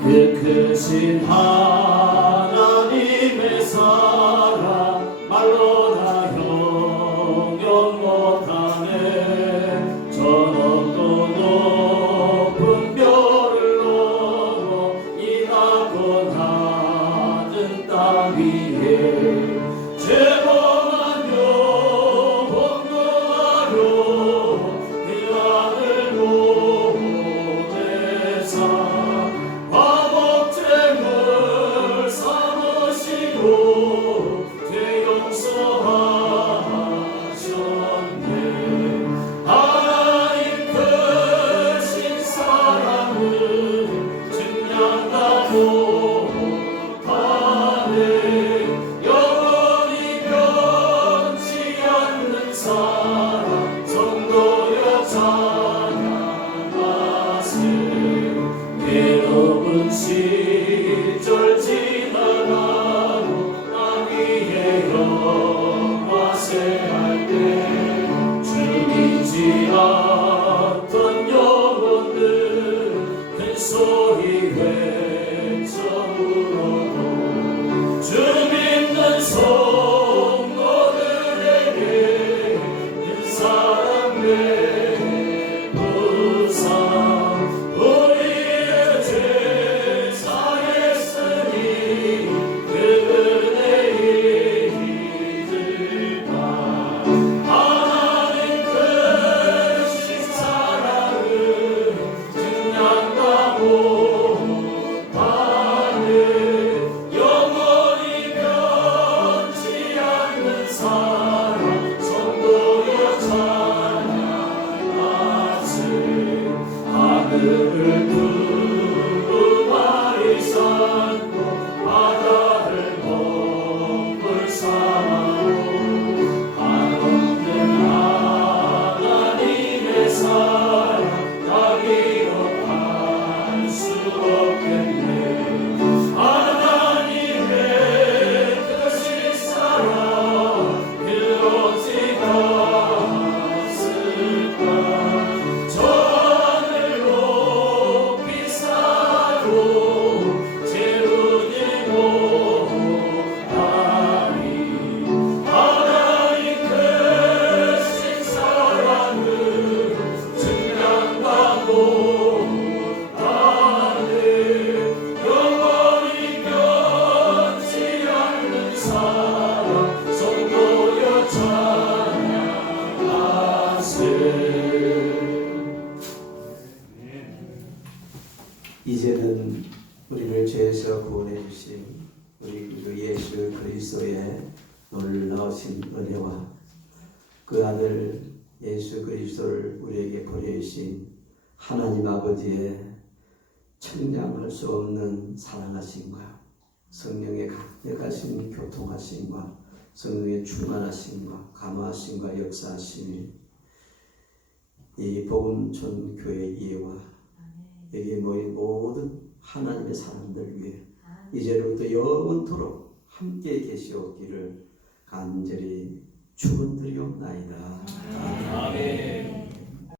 그 크신 하나님의 사랑 말로 다 형용 못하네 저 높고 높은 별을 넘어 이 낮고 낮은 땅 위에 죄범한 영혼 구하려 그 아들 보내사 화목제물 삼으시고 죄 용서하셨네 하나님 크신 사랑을 증명하고 하네 영원히 변치 않는 사랑 성도여 찬양하세 괴로운 시절 지나가고 나 위에 영화세할 때 죽이지 않던 영혼들 큰 소리 외쳐 불어도 주 믿는 성도들에게 큰 사랑 베푸사 우리의 죄 사했으니 그 은혜에 잊을까 하나님 크신 사랑을 증명하고 하네 영원히 변치 않는 사랑 성도여 찬양하세 하늘을 두루마리 쌓고 바다를 먹물 삼아도 한없는 하나님의 사랑 다 기록할 수 없겠네 하나님의 크신 사랑 그 어찌 갔을까 저 하늘 높이 사고 재우지 못하니 하나님 크신 사랑을 증명하고 하네 영원히 변치 않는 사랑 성도여 찬양하세 이제는 우리를 죄에서 구원해 주신 우리 그 예수 그리스도의 놀라우신 은혜와 그 아들 예수 그리스도를 우리에게 보내주신 하나님 아버지의 청량할 수 없는 사랑하심과 성령의 강력하신 교통하심과 성령의 충만하심과 감화하심과 역사하심이 이 복음촌 교회 이해와 여기 모인 모든 하나님의 사람들 위해 이제로부터 영원토록 함께 계시옵기를 간절히 축원드리옵나이다. 아멘.